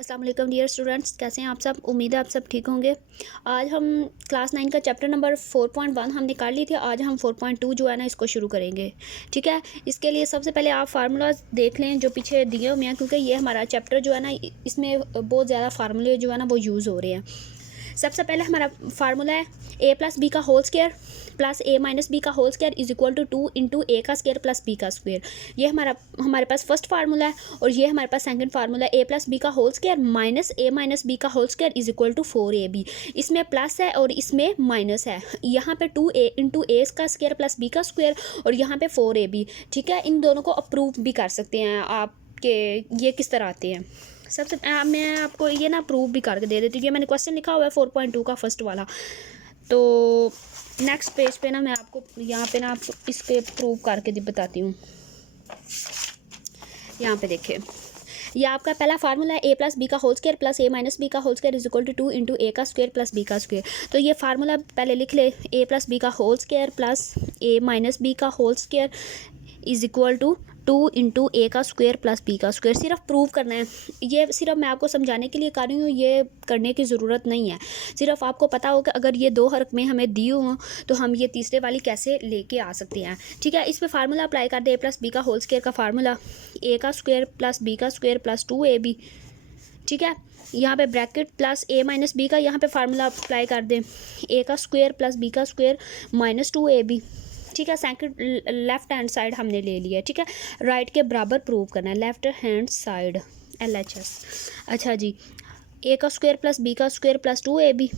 अस्सलाम वालेकुम dear students, कैसे हैं आप सब। उम्मीद है आप सब ठीक होंगे। आज हम क्लास 9 का चैप्टर नंबर 4.1 हमने कर ली थी। आज हम 4.2 जो है ना इसको शुरू करेंगे। ठीक है, इसके लिए सबसे पहले आप फार्मूलाज देख लें जो पीछे दिए हुए हैं, क्योंकि ये हमारा चैप्टर जो है ना इसमें बहुत ज़्यादा फार्मूले जो है ना वो यूज़ हो रहे हैं। सबसे पहले हमारा फार्मूला है a प्लस बी का whole square plus a minus B का whole square is equal to 2 into ए का स्क्वायर प्लस बी का स्क्वायर। ये हमारे पास फर्स्ट फार्मूला है और ये हमारे पास सेकंड फार्मूला है a प्लस बी का whole square minus a minus B का whole square is equal to 4ab। इसमें प्लस है और इसमें माइनस है। यहाँ पे 2a इंटू ए का स्क्वायर प्लस बी का स्क्वायर और यहाँ पे 4ab। ठीक है, इन दोनों को अप्रूव भी कर सकते हैं आप कि ये किस तरह आते हैं। सबसे मैं आपको ये ना प्रूव भी करके दे देती हूँ। ये मैंने क्वेश्चन लिखा हुआ है 4.2 का फर्स्ट वाला। तो नेक्स्ट पेज पे ना मैं आपको यहाँ पे ना आपको इसके प्रूव करके बताती हूँ। यहाँ पे देखिए, ये आपका पहला फार्मूला है a प्लस बी का whole square plus a minus B का whole square is equal to 2 into ए का स्क्वायर प्लस बी का स्क्वायर। तो ये फार्मूला पहले लिख ले, a प्लस बी का whole square plus a minus B का whole square is equal to 2 into ए का स्क्वायर प्लस बी का स्क्वायर। सिर्फ प्रूव करना है। ये सिर्फ मैं आपको समझाने के लिए कर रही हूँ, ये करने की ज़रूरत नहीं है। सिर्फ आपको पता हो कि अगर ये दो हरफ में हमें दी हों तो हम ये तीसरे वाली कैसे लेके आ सकते हैं। ठीक है, इस पर फार्मूला अप्लाई कर दे, ए प्लस बी का होल स्क्वायर का फार्मूला ए का स्क्वायर प्लस बी का स्क्वायर प्लस 2ab। ठीक है, यहाँ पे bracket plus a minus B का यहाँ पे फार्मूला अप्लाई कर दें, a का स्क्वायर प्लस b का स्क्वायर माइनस 2ab। ठीक है, सेकंड लेफ्ट हैंड साइड हमने ले लिया। ठीक है, राइट के बराबर प्रूव करना है, लेफ्ट हैंड साइड LHS। अच्छा जी, a का स्क्वायर प्लस b का square plus 2ab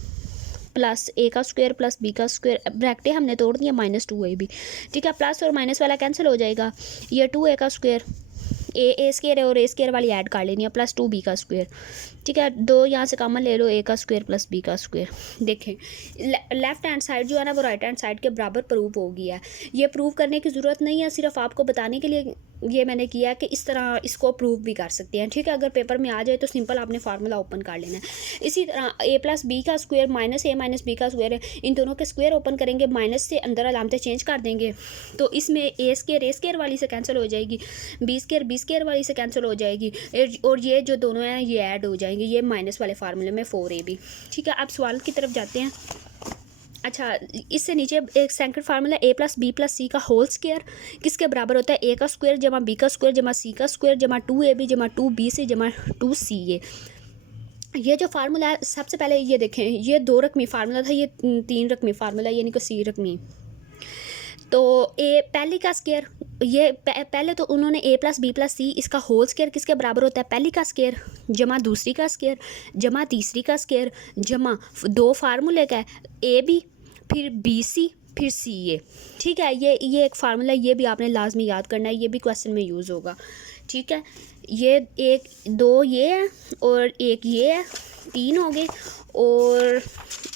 plus a का स्क्वायर प्लस b का स्क्वायर, ब्रैकेटें हमने तोड़ दिया माइनस 2ab। ठीक है, प्लस और माइनस वाला कैंसिल हो जाएगा। ये 2a का स्क्वायर ए स्क्वायर है और ए स्क्वायर वाली ऐड कर लेनी है प्लस 2b का स्क्वायर। ठीक है, दो यहाँ से कॉमन ले लो, a का स्क्वायर प्लस b का स्क्वायर। देखें लेफ्ट हैंड साइड जो है ना वो राइट हैंड साइड के बराबर प्रूव हो गया है। ये प्रूव करने की ज़रूरत नहीं है, सिर्फ आपको बताने के लिए ये मैंने किया कि इस तरह इसको प्रूव भी कर सकते हैं। ठीक है, अगर पेपर में आ जाए तो सिंपल आपने फार्मूला ओपन कर लेना है। इसी तरह a प्लस बी का square minus a minus B का स्क्वायर है, इन दोनों के स्क्वायर ओपन करेंगे, माइनस से अंदर अलामतें चेंज कर देंगे तो इसमें a स्क्वायर वाली से कैंसिल हो जाएगी, b स्क्वायर वाली से कैंसिल हो जाएगी और ये जो दोनों हैं ये ऐड हो जाएंगे, ये माइनस वाले फार्मूले में 4ab। ठीक है, अब सवाल की तरफ जाते हैं। अच्छा, इससे नीचे एक second formula a plus B plus C का होल स्क्वायर किसके बराबर होता है, a का स्क्वायर जमा b का स्क्वायर जमा c का स्क्वायर जमा 2ab जमा 2bc जमा 2ca। ये जो फार्मूला है सबसे पहले ये देखें, ये 2 रकमी फार्मूला था, ये 3 रकमी फार्मूला यानी कि c रकमी। तो ए पहली का स्क्वायर, ये पहले तो उन्होंने a प्लस बी प्लस सी इसका होल स्क्वायर किसके बराबर होता है, पहली का स्क्वायर जमा दूसरी का स्क्वायर जमा तीसरी का स्क्वायर जमा 2 फार्मूले का है ab फिर bc फिर ca। ठीक है, ये एक फार्मूला, ये भी आपने लाजमी याद करना है, ये भी क्वेश्चन में यूज़ होगा। ठीक है, ये 1 2 ये है और एक ये है, 3 हो गए और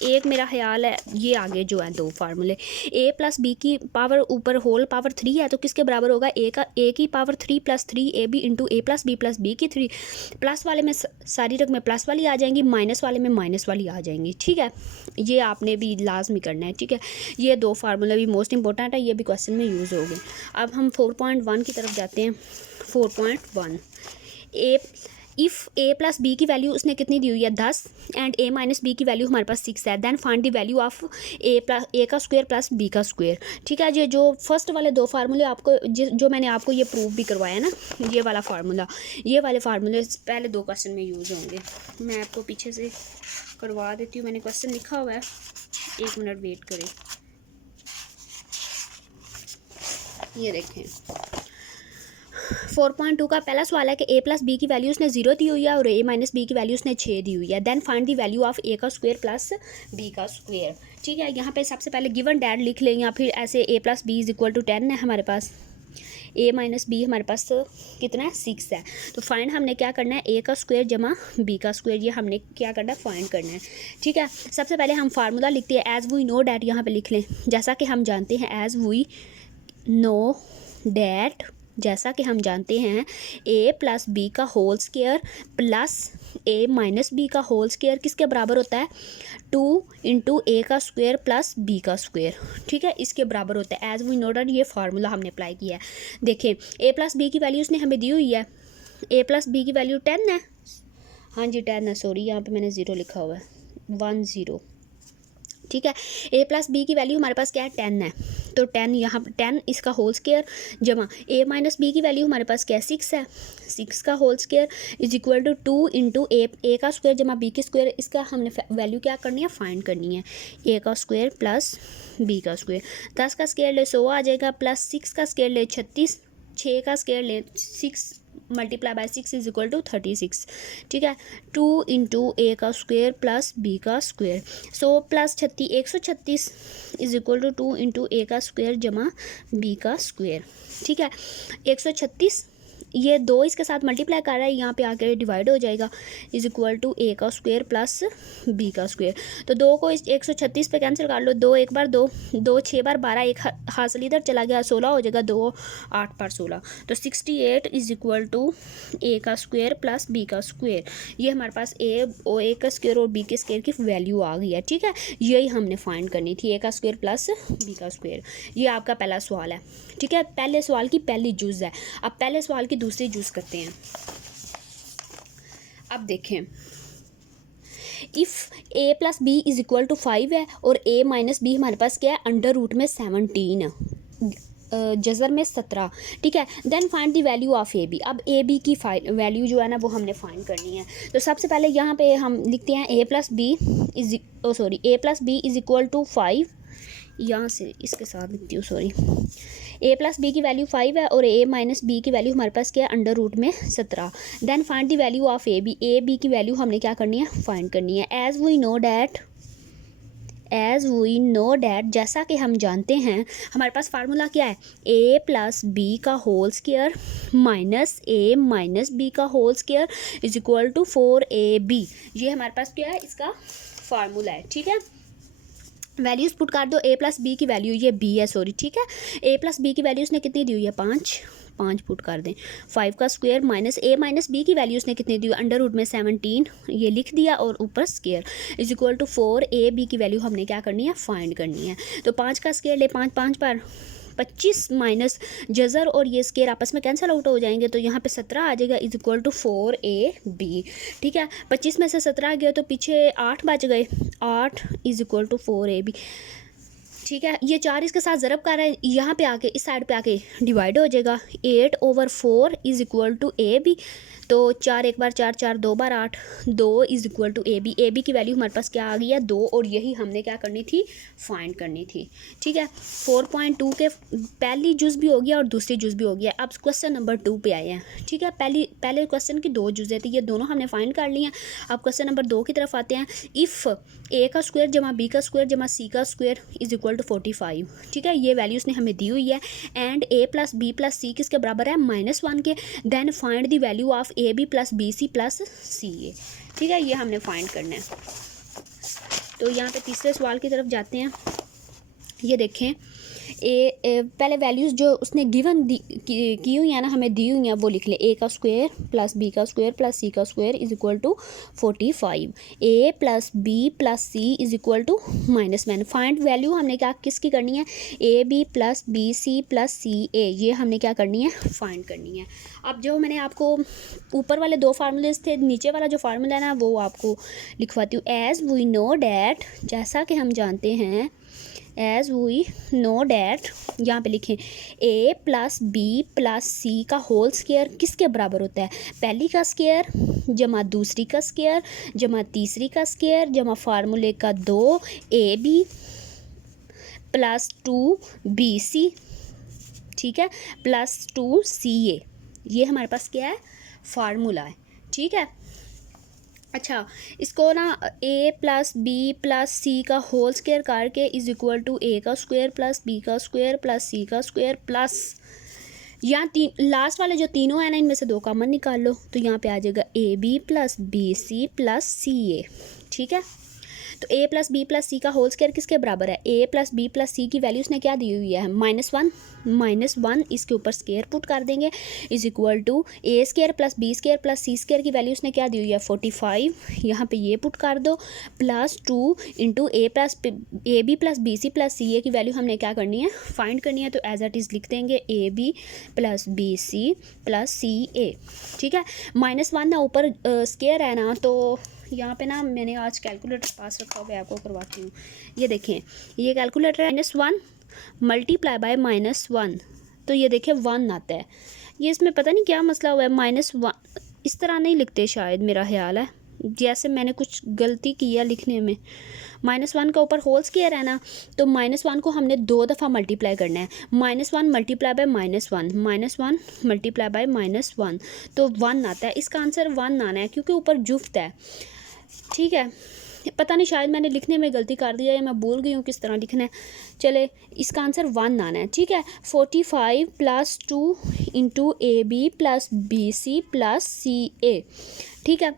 एक मेरा ख्याल है ये आगे जो है 2 फार्मूले। a प्लस बी की पावर ऊपर होल पावर 3 है तो किसके बराबर होगा, a की पावर 3 प्लस 3ab into a plus B की 3। प्लस वाले में सारी रकमें प्लस वाली आ जाएंगी, माइनस वाले में माइनस वाली आ जाएंगी। ठीक है, ये आपने भी लाजमी करना है। ठीक है, ये 2 फार्मूले भी मोस्ट इंपॉर्टेंट है, ये भी क्वेश्चन में यूज़ हो गए। अब हम 4.1 की तरफ जाते हैं। 4.1 इफ़ a प्लस बी की वैल्यू उसने कितनी दी हुई है 10 एंड a माइनस बी की वैल्यू हमारे पास 6 है, then find the value of a का स्क्वायर प्लस b का स्क्वायर। ठीक है, ये जो फर्स्ट वाले 2 फार्मूले आपको जो मैंने आपको ये प्रूव भी करवाया ना, ये वाला फार्मूला, ये वाले फार्मूले पहले 2 क्वेश्चन में यूज़ होंगे। मैं आपको पीछे से करवा देती हूँ, मैंने क्वेश्चन लिखा हुआ है, 1 मिनट वेट करें। ये देखें 4.2 का पहला सवाल है कि a प्लस बी की वैल्यू उसने 0 दी हुई है और a माइनस बी की वैल्यू उसने 6 दी हुई है, then find the value of a का स्क्वायर प्लस b का स्क्वायर। ठीक है, यहाँ पे सबसे पहले गिवन डैट लिख लें या फिर ऐसे a plus B is equal to 10 है हमारे पास, a माइनस बी हमारे पास कितना है 6 है। तो फाइंड हमने क्या करना है, a का स्क्वायर जमा b का स्क्वायर, ये हमने क्या करना है फाइंड करना है। ठीक है, सबसे पहले हम फार्मूला लिखते हैं एज वी नो डैट, यहाँ पे लिख लें जैसा कि हम जानते हैं, एज वी नो डैट जैसा कि हम जानते हैं a प्लस बी का whole square plus a minus B का होल स्क्वायर किसके बराबर होता है, 2 इंटू ए का स्क्वायर प्लस b का स्क्वायर। ठीक है, इसके बराबर होता है। एज वी नो डैट ये फार्मूला हमने अप्लाई किया है। देखें a प्लस बी की वैल्यू उसने हमें दी हुई है, a प्लस बी की वैल्यू 10 है, हाँ जी 10 है, सॉरी यहाँ पे मैंने 0 लिखा हुआ है, 10। ठीक है, ए प्लस बी की वैल्यू हमारे पास क्या है 10 है, तो 10 यहाँ 10 इसका होल स्क्वायर जमा ए माइनस बी की वैल्यू हमारे पास क्या है 6 है, 6 का whole square is equal to 2 into ए का स्क्वायर जमा बी की स्क्वायर, इसका हमने वैल्यू क्या करनी है फाइंड करनी है, ए का स्क्वायर प्लस बी का स्क्वायर, 10 का स्क्वायर ले 100 आ जाएगा, प्लस 6 का स्क्वायर ले 36, 6 का स्क्वायर ले 6 multiply by 6 is equal to 36। ठीक है, 2 इंटू ए का स्क्वायर प्लस बी का square, 100 plus 36 136 is equal to 2 into ए का स्क्वायर जमा बी का स्क्वायर। ठीक है, 136 ये 2 इसके साथ मल्टीप्लाई कर रहा है, यहाँ पे आकर डिवाइड हो जाएगा, इज इक्वल टू ए का स्क्वायर प्लस बी का स्क्वायर, तो 2 को इस 136 पे कैंसिल कर लो, 2 एक बार 2, 2 6 बार 12, एक हासिल इधर चला गया, 16 हो जाएगा, 2 8 पर 16, तो 68 इज इक्वल टू ए का स्क्वायर प्लस बी का स्क्वायर, ये हमारे पास ए का स्क्वायर और बी के स्क्वायर की वैल्यू आ गई है। ठीक है, यही हमने फाइंड करनी थी, ए का स्क्वायर प्लस बी का स्क्वायर। ये आपका पहला सवाल है। ठीक है, पहले सवाल की पहली जुज़ है। अब पहले सवाल की दूसरी जुज़ करते हैं। अब देखें, if a plus B is equal to 5 है और ए माइनस बी हमारे पास क्या है अंडर रूट में 17, जज़र में 17। ठीक है, then find the value of A b. अब ए बी की वैल्यू जो है ना वो हमने फाइंड करनी है। तो सबसे पहले यहाँ पे हम लिखते हैं A plus B is equal to 5, यहाँ से इसके साथ लिखती हूँ, सॉरी, ए प्लस बी की वैल्यू 5 है और ए माइनस बी की वैल्यू हमारे पास क्या है अंडर रूट में 17। Then find the value of A B की वैल्यू हमने क्या करनी है फाइंड करनी है। एज वी नो डैट जैसा कि हम जानते हैं हमारे पास फार्मूला क्या है, ए प्लस बी का whole square minus a minus B का whole square is equal to 4ab। ये हमारे पास क्या है, इसका फार्मूला है। ठीक है, वैल्यूज़ पुट कर दो, ए प्लस बी की वैल्यू ये बी है, सॉरी, ठीक है, ए प्लस बी की वैल्यू उसने कितनी दी हुई है 5 पुट कर दें, 5 का square minus a minus B की वैल्यू उसने कितनी दी हुई अंडर रूट में 17, ये लिख दिया और ऊपर square is equal to 4ab की वैल्यू हमने क्या करनी है फाइंड करनी है। तो 5 का स्क्वायर ले 5 पर 25 माइनस जज़र और ये स्केयर आपस में कैंसिल आउट हो जाएंगे, तो यहाँ पे 17 आ जाएगा इज इक्वल टू 4ab। ठीक है, 25 में से 17 गया तो पीछे 8 बच गए, 8 इज इक्वल टू 4ab। ठीक है, ये 4 इसके साथ ज़रब कर रहा है, यहाँ पे आके इस साइड पे आके डिवाइड हो जाएगा, 8/4 इज इक्वल टू ab। तो 4 एक बार 4, 4 2 बार 8, 2 इज इक्वल टू ab की वैल्यू हमारे पास क्या आ गई है 2, और यही हमने क्या करनी थी फाइंड करनी थी। ठीक है, 4.2 के पहली जुज़ भी हो गया और दूसरी जुज़ भी हो गया। अब क्वेश्चन नंबर 2 पे आए हैं। ठीक है, पहले क्वेश्चन की 2 जुज़ें थी, ये दोनों हमने फाइंड कर ली हैं। अब क्वेश्चन नंबर 2 की तरफ आते हैं। इफ़ ए का स्क्वायर जमा बी का स्क्वायर जमा सी का स्क्वायर इज इक्वल टू 45। ठीक है, ये वैल्यूज़ ने हमें दी हुई है, and A plus B plus C किसके बराबर है -1 के। Then find the value of A B plus B C plus C A. ठीक है, ये हमने फाइंड करना है। तो यहाँ पे तीसरे सवाल की तरफ जाते हैं। ये देखें, पहले वैल्यूज़ जो उसने गिवन की हुई है ना, हमें दी हुई हैं, वो लिख ले। ए का स्क्वायर प्लस बी का स्क्वायर प्लस सी का square is equal to 45। A plus B plus C is equal to -1। Find value हमने क्या किसकी करनी है, A B plus B C plus C A, ये हमने क्या करनी है फाइंड करनी है। अब जो मैंने आपको ऊपर वाले 2 फार्मूलेज थे, नीचे वाला जो फार्मूला है ना वो आपको लिखवाती हूँ। एज वी नो डैट, जैसा कि हम जानते हैं, एज वी नो डैट, यहाँ पे लिखें ए प्लस बी प्लस सी का होल स्क्वायर किसके बराबर होता है, पहली का स्क्वायर जमा दूसरी का स्क्वायर जमा तीसरी का स्क्वायर जमा फार्मूले का 2 a B plus 2 b c, ठीक है, प्लस 2 सी ए। ये हमारे पास क्या है फार्मूला है। ठीक है, अच्छा, इसको ना ए प्लस बी प्लस सी का होल स्क्वायर करके इज इक्वल टू ए का स्क्वायर प्लस बी का स्क्वायर प्लस सी का स्क्वायर प्लस, यहाँ लास्ट वाले जो तीनों है ना इनमें से 2 कॉमन निकाल लो, तो यहाँ पे आ जाएगा A B plus B C plus C A. ठीक है, तो A plus B plus C का होल स्क्वायर किसके बराबर है, ए प्लस बी प्लस सी की वैल्यू उसने क्या दी हुई है, -1 इसके ऊपर स्क्वायर पुट कर देंगे is equal to a square plus b square plus c square की वैल्यू उसने क्या दी हुई है 45, यहाँ पे ये पुट कर दो, plus 2 into A B plus B C plus C A की वैल्यू हमने क्या करनी है, फाइंड करनी है। तो एज इट इज़ लिख देंगे A B plus B C plus C A, ठीक है। -1 ना ऊपर स्क्वायर है ना, तो यहाँ पे ना मैंने आज कैलकुलेटर पास रखा हुआ है, आपको करवाती हूँ। ये देखें, ये कैलकुलेटर है, -1 मल्टीप्लाई बाय -1, तो ये देखें 1 आता है। ये इसमें पता नहीं क्या मसला हुआ है, -1 इस तरह नहीं लिखते शायद, मेरा ख्याल है जैसे मैंने कुछ गलती किया लिखने में। -1 का ऊपर होल स्क्वायर है ना, तो -1 को हमने 2 दफ़ा मल्टीप्लाई करना है। -1 मल्टीप्लाई बाय -1, -1 मल्टीप्लाई बाय -1, तो 1 आता है। इसका आंसर 1 आना है क्योंकि ऊपर जुफ्त है, ठीक है। पता नहीं शायद मैंने लिखने में गलती कर दिया है, मैं भूल गई हूँ किस तरह लिखना है। चले, इसका आंसर 1 आना है, ठीक है। 45 plus 2 into A B plus B C plus C A, ठीक है।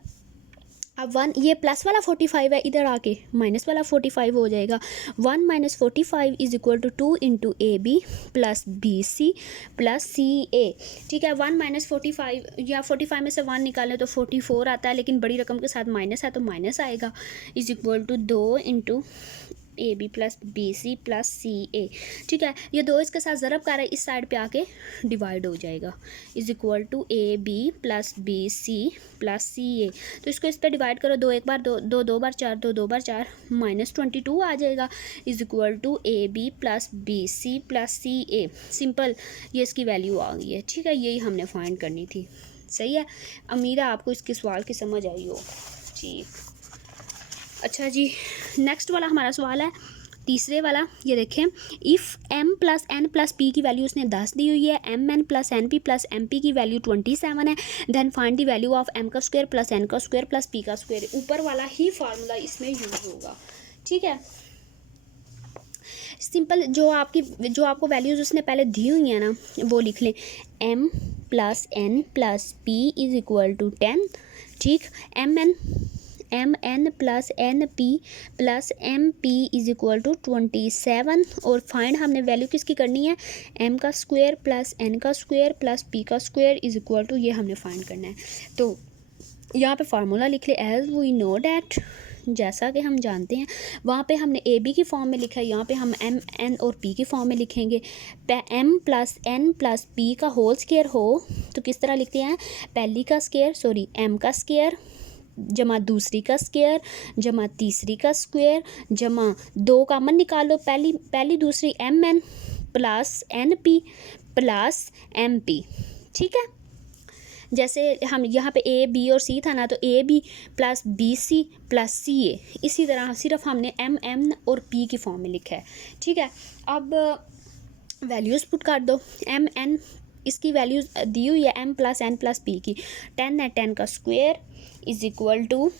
अब 1 ये प्लस वाला 45 है, इधर आके माइनस वाला 45 हो जाएगा। 1 - 45 is equal to 2 into A B plus B C plus C A, ठीक है। 1 - 45 या 45 में से 1 निकालें तो 44 आता है, लेकिन बड़ी रकम के साथ माइनस है तो माइनस आएगा, is equal to 2 into A B plus B C plus C A, ठीक है। ये 2 इसके साथ ज़रब कर रहा है, इस साइड पे आके डिवाइड हो जाएगा, is equal to A B plus B C plus C A. तो इसको इस पर डिवाइड करो, 2 एक बार 2, 2 2 बार 4, 2 2 बार 4, -22 आ जाएगा, is equal to A B plus B C plus C a. Simple, ये इसकी वैल्यू आ गई है, ठीक है। यही हमने फाइंड करनी थी, सही है। उम्मीद है आपको इसके सवाल की समझ आई हो, ठीक। अच्छा जी, नेक्स्ट वाला हमारा सवाल है तीसरे वाला। ये देखें, if m plus n plus p की वैल्यू उसने 10 दी हुई है, mn plus np plus mp की वैल्यू 27 है, then find the value of m का स्क्वायर प्लस n का स्क्वायर प्लस p का स्क्वायर। ऊपर वाला ही फार्मूला इसमें यूज होगा, ठीक है। सिंपल, जो आपको वैल्यूज़ उसने पहले दी हुई है ना, वो लिख लें। m plus n plus p is equal to 10, ठीक। mn plus np plus mp is equal to 27, और फाइंड हमने वैल्यू किसकी करनी है, m का स्क्वायर प्लस n का स्क्वायर प्लस p का स्क्वायर इज इक्वल टू, ये हमने फाइंड करना है। तो यहाँ पे फार्मूला लिख ले, एज वी नो डैट, जैसा कि हम जानते हैं। वहाँ पे हमने ए बी की फॉर्म में लिखा है, यहाँ पे हम एम एन और पी की फॉर्म में लिखेंगे। M plus n plus p का होल स्क्वायर हो तो किस तरह लिखते हैं, पहली का स्क्वायर, सॉरी एम का स्क्वायर जमा दूसरी का स्क्वायर जमा तीसरी का स्क्वायर जमा 2 कॉमन निकालो, पहली दूसरी m n plus n p plus m p, ठीक है। जैसे हम यहाँ पे ए बी और सी था ना, तो A B plus B C plus C A, इसी तरह सिर्फ हमने एम एन और पी की फॉर्म में लिखा है, ठीक है। अब वैल्यूज़ पुट कर दो, एम एन इसकी वैल्यूज़ दी हुई है m plus n plus p की, 10 है, 10 का स्क्वायर इज इक्वल टू,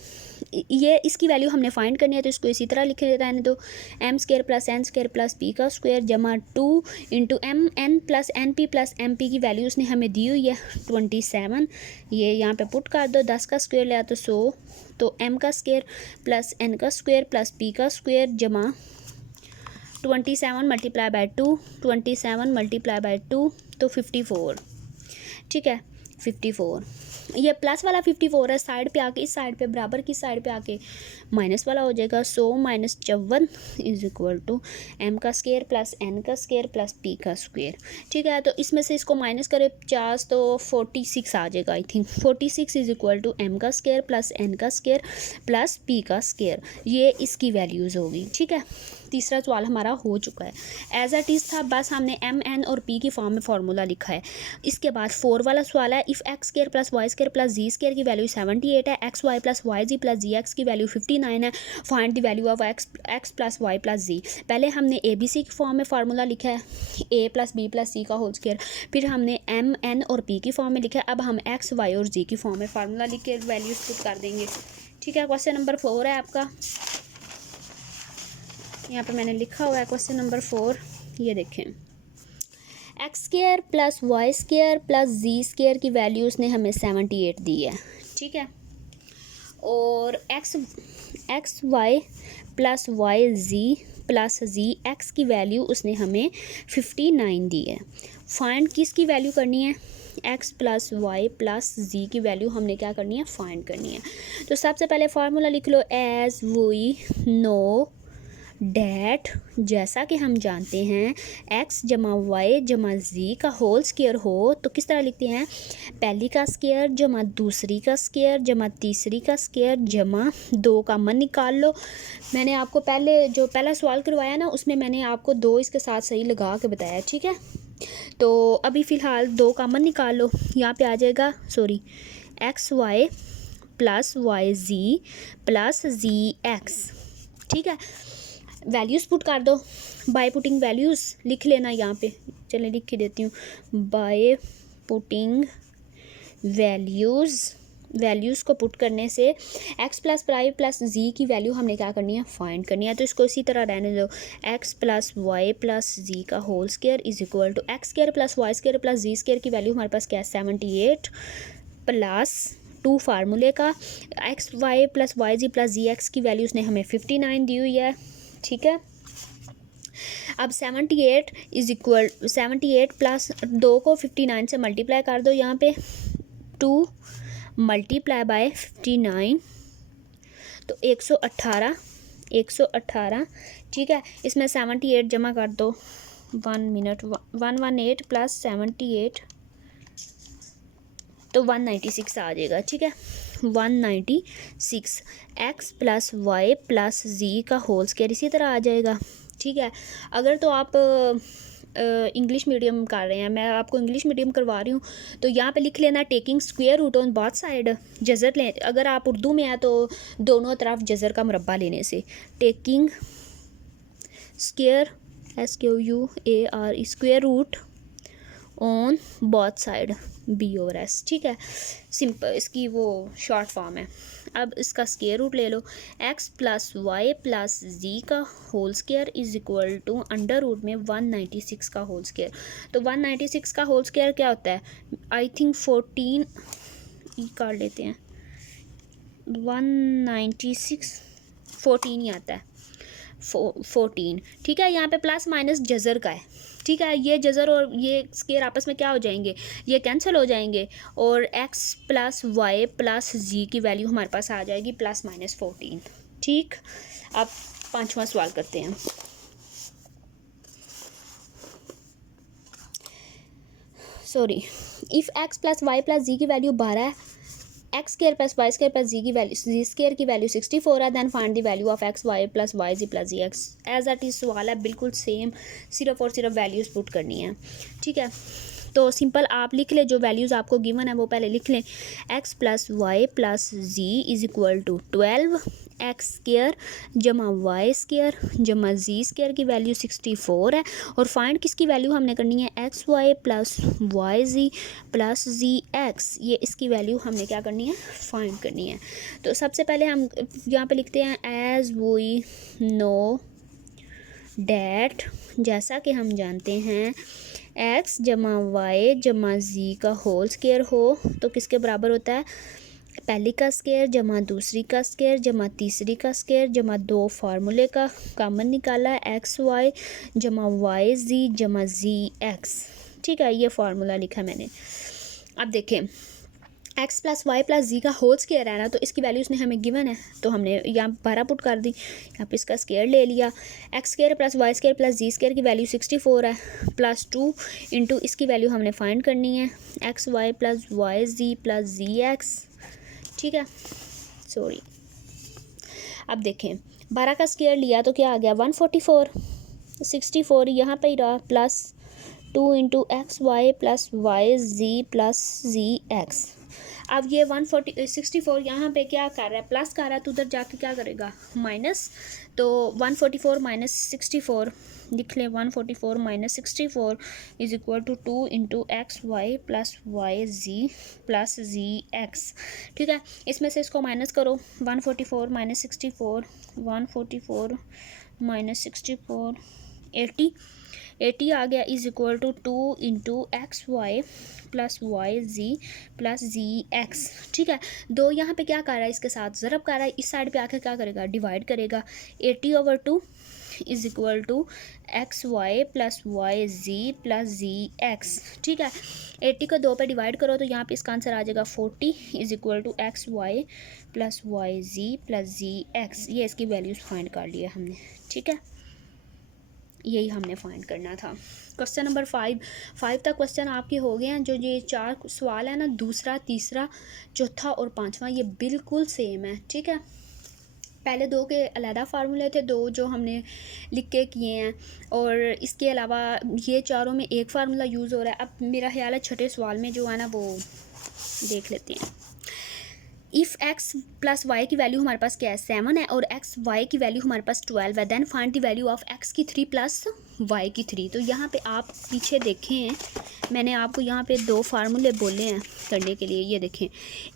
ये इसकी वैल्यू हमने फाइंड करनी है, तो इसको इसी तरह लिख लेता है, तो m square plus n square plus p का स्क्वायर जमा 2 into m n plus n p plus m p की वैल्यू उसने हमें दी हुई है 27, ये यहाँ पे पुट कर दो, 10 का स्क्वायर लिया तो 100, तो एम का स्क्वायर प्लस एन का स्क्वायर प्लस पी का स्क्वायर जमा 27 मल्टीप्लाई बाय 2, 27 मल्टीप्लाई बाय 2 तो 54, ठीक है। 54, ये प्लस वाला 54 है, साइड पे आके इस साइड पे बराबर की साइड पे आके माइनस वाला हो जाएगा, 100 minus 54 is equal to m का स्क्वायर प्लस एन का स्क्वायर प्लस पी का स्क्वायर, ठीक है। तो इसमें से इसको माइनस करें 50 तो 46 आ जाएगा, I think 46 is equal to m का स्क्वायर प्लस एन का स्क्वायर प्लस पी का स्क्वायर, ये इसकी वैल्यूज़ होगी, ठीक है। तीसरा सवाल हमारा हो चुका है, एज इट इज़ था, बस हमने एम एन और पी की फॉर्म में फार्मूला लिखा है। इसके बाद 4 वाला सवाल है, if X square plus Y square plus ji square की वैल्यू 78 है, एक्स वाई प्लस वाई जी प्लस जी एक्स की वैल्यू 59 है, find the value of X plus Y plus Z. पहले हमने ए बी सी की फॉर्म में फार्मूला लिखा है, ए प्लस बी प्लस सी का होल स्क्वायर, फिर हमने एम एन और पी की फॉर्म में लिखा है। अब हम एक्स वाई और जी की फॉर्म में फार्मूला लिख के वैल्यूज पुट कर देंगे, ठीक है। क्वेश्चन नंबर 4 है आपका, यहाँ पे मैंने लिखा हुआ है क्वेश्चन नंबर 4, ये देखें, X square plus Y square plus जी स्क्वायर की वैल्यू उसने हमें 78 दी है, ठीक है। और एक्स वाई प्लस वाई जी प्लस जी एक्स की वैल्यू उसने हमें 59 दी है। फाइंड किसकी वैल्यू करनी है, x plus Y plus Z की वैल्यू हमने क्या करनी है, फाइंड करनी है। तो सबसे पहले फार्मूला लिख लो, एज वी नो डैट, जैसा कि हम जानते हैं एक्स जमा वाई जमा जी का होल स्क्वायर हो तो किस तरह लिखते हैं, पहली का स्क्वायर जमा दूसरी का स्क्वायर जमा तीसरी का स्क्वायर जमा 2 का मन निकाल लो। मैंने आपको पहले जो पहला सवाल करवाया ना उसमें मैंने आपको 2 इसके साथ सही लगा के बताया, ठीक है। तो अभी फ़िलहाल 2 कामन निकाल लो, यहाँ पे आ जाएगा एक्स वाई प्लस वाई जी प्लस जी एक्स, ठीक है। वैल्यूज़ पुट कर दो, बाय पुटिंग वैल्यूज़ लिख लेना यहाँ पे, चलिए लिख के देती हूँ, बाय पुटिंग वैल्यूज़ को पुट करने से x plus Y plus Z की वैल्यू हमने क्या करनी है, फाइंड करनी है। तो इसको इसी तरह रहने दो, x plus Y plus z का whole square is equal to x square plus Y square plus ji square की वैल्यू हमारे पास क्या है, 78 प्लस 2 फार्मूले का एक्स वाई प्लस वाई जी प्लस जी एक्स की वैल्यू उसने हमें 59 दी हुई है, ठीक है। अब 78 प्लस 2 को 59 से मल्टीप्लाई कर दो, यहाँ पे 2 मल्टीप्लाई बाय 59 तो 118, ठीक है। इसमें 78 जमा कर दो, 1 मिनट, 118 प्लस 78 तो 196 आ जाएगा, ठीक है। 196 x plus Y plus z का होल स्क्वायर इसी तरह आ जाएगा, ठीक है। अगर तो आप इंग्लिश मीडियम कर रहे हैं, मैं आपको इंग्लिश मीडियम करवा रही हूँ, तो यहाँ पे लिख लेना taking square root on both side, जज़र लें। अगर आप उर्दू में है तो दोनों तरफ जज़र का मुरब्बा लेने से, taking square SQUAR square root on both side BORS, ठीक है। सिंपल इसकी वो शॉर्ट फॉर्म है। अब इसका स्क्वायर रूट ले लो, x plus Y plus z का whole square is equal to under root में 196 का होल स्क्वायर। तो 196 का होल स्क्वायर क्या होता है, आई थिंक 14 कर लेते हैं, 196 14 ही आता है, 14, ठीक है। यहाँ पे प्लस माइनस जज़र का है, ठीक है। ये जज़र और ये स्क्वायर आपस में क्या हो जाएंगे, ये कैंसिल हो जाएंगे और x plus Y plus Z की वैल्यू हमारे पास आ जाएगी प्लस माइनस 14, ठीक। अब 5वां सवाल करते हैं। Sorry, if X plus Y plus Z की वैल्यू 12 है, X square plus Y square plus Z की वैल्यू जी स्क्वायर की वैल्यू 64 है, then find the value of X Y plus Y ji plus ji X. As it is सवाल है, बिल्कुल same, सिर्फ और सिर्फ वैल्यूज़ पुट करनी है, ठीक है। तो सिंपल आप लिख ले, जो वैल्यूज़ आपको गिवन है वो पहले लिख लें, x plus Y plus z is equal to 12 x square जमा वाई स्क्वायर जमा जी स्क्वायर की वैल्यू 64 है, और फाइंड किसकी वैल्यू हमने करनी है, एक्स वाई प्लस वाई जी प्लस जी एक्स, ये इसकी वैल्यू हमने क्या करनी है, फाइंड करनी है। तो सबसे पहले हम यहाँ पे लिखते हैं, एज वी नो डैट, जैसा कि हम जानते हैं एक्स जमा वाई जमा जी का होल स्क्वायर हो तो किसके बराबर होता है, पहली का स्क्वायर जमा दूसरी का स्क्वायर जमा तीसरी का स्क्वायर जमा 2 फार्मूले का कॉमन निकाला है, एक्स वाई जमा वाई जी जमा जी एक्स, ठीक है। ये फार्मूला लिखा मैंने। अब देखें, x plus Y plus z का होल स्क्वायर है ना, तो इसकी वैल्यू उसने हमें गिवन है तो हमने यहाँ 12 पुट कर दी, यहाँ पे इसका स्क्वायर ले लिया। X square plus Y square plus जी स्क्वायर की वैल्यू 64 है, प्लस 2 इंटू इसकी वैल्यू हमने फाइंड करनी है, एक्स वाई प्लस वाई जी प्लस जी एक्स, ठीक है। सॉरी, अब देखें 12 का स्क्वायर लिया तो क्या आ गया 144, 64 यहाँ पे ही रहा, plus 2 into x Y plus Y जी प्लस जी एक्स। अब ये 164 यहाँ पे क्या कर रहा है, प्लस कर रहा है, तो उधर जाके क्या करेगा, माइनस। तो 144 माइनस 64 लिख लें, 144 minus 64 is equal to 2 into x Y plus Y ji plus ji x, ठीक है। इसमें से इसको माइनस करो, 144 माइनस 64, 144 माइनस 64 80, 80 आ गया is equal to 2 into x Y plus Y ji plus ji x. ठीक है, दो यहाँ पे क्या कर रहा है, इसके साथ ज़रब कर रहा है, इस साइड पे आकर क्या करेगा, डिवाइड करेगा। 80/2 is equal to x Y plus Y ji plus ji x. ठीक है, 80 को 2 पे डिवाइड करो तो यहाँ पे इसका आंसर आ जाएगा 40 is equal to x Y plus Y ji plus ji x. ये इसकी वैल्यूज़ फाइंड कर लिया हमने। ठीक है, यही हमने फाइंड करना था। क्वेश्चन नंबर 5 तक क्वेश्चन आपके हो गए हैं। जो ये 4 सवाल है ना, दूसरा, तीसरा, चौथा और पांचवा, ये बिल्कुल सेम है। ठीक है, पहले दो के अलहदा फार्मूले थे, दो जो हमने लिख के किए हैं, और इसके अलावा ये चारों में एक फार्मूला यूज़ हो रहा है। अब मेरा ख्याल है छठे सवाल में जो है ना वो देख लेते हैं। इफ़ एक्स प्लस वाई की वैल्यू हमारे पास क्या है, 7 है, और एक्स वाई की वैल्यू हमारे पास 12 है, then find the value of x की 3 प्लस वाई की 3। तो यहाँ पे आप पीछे देखें, मैंने आपको यहाँ पे दो फार्मूले बोले हैं करने के लिए। ये देखें,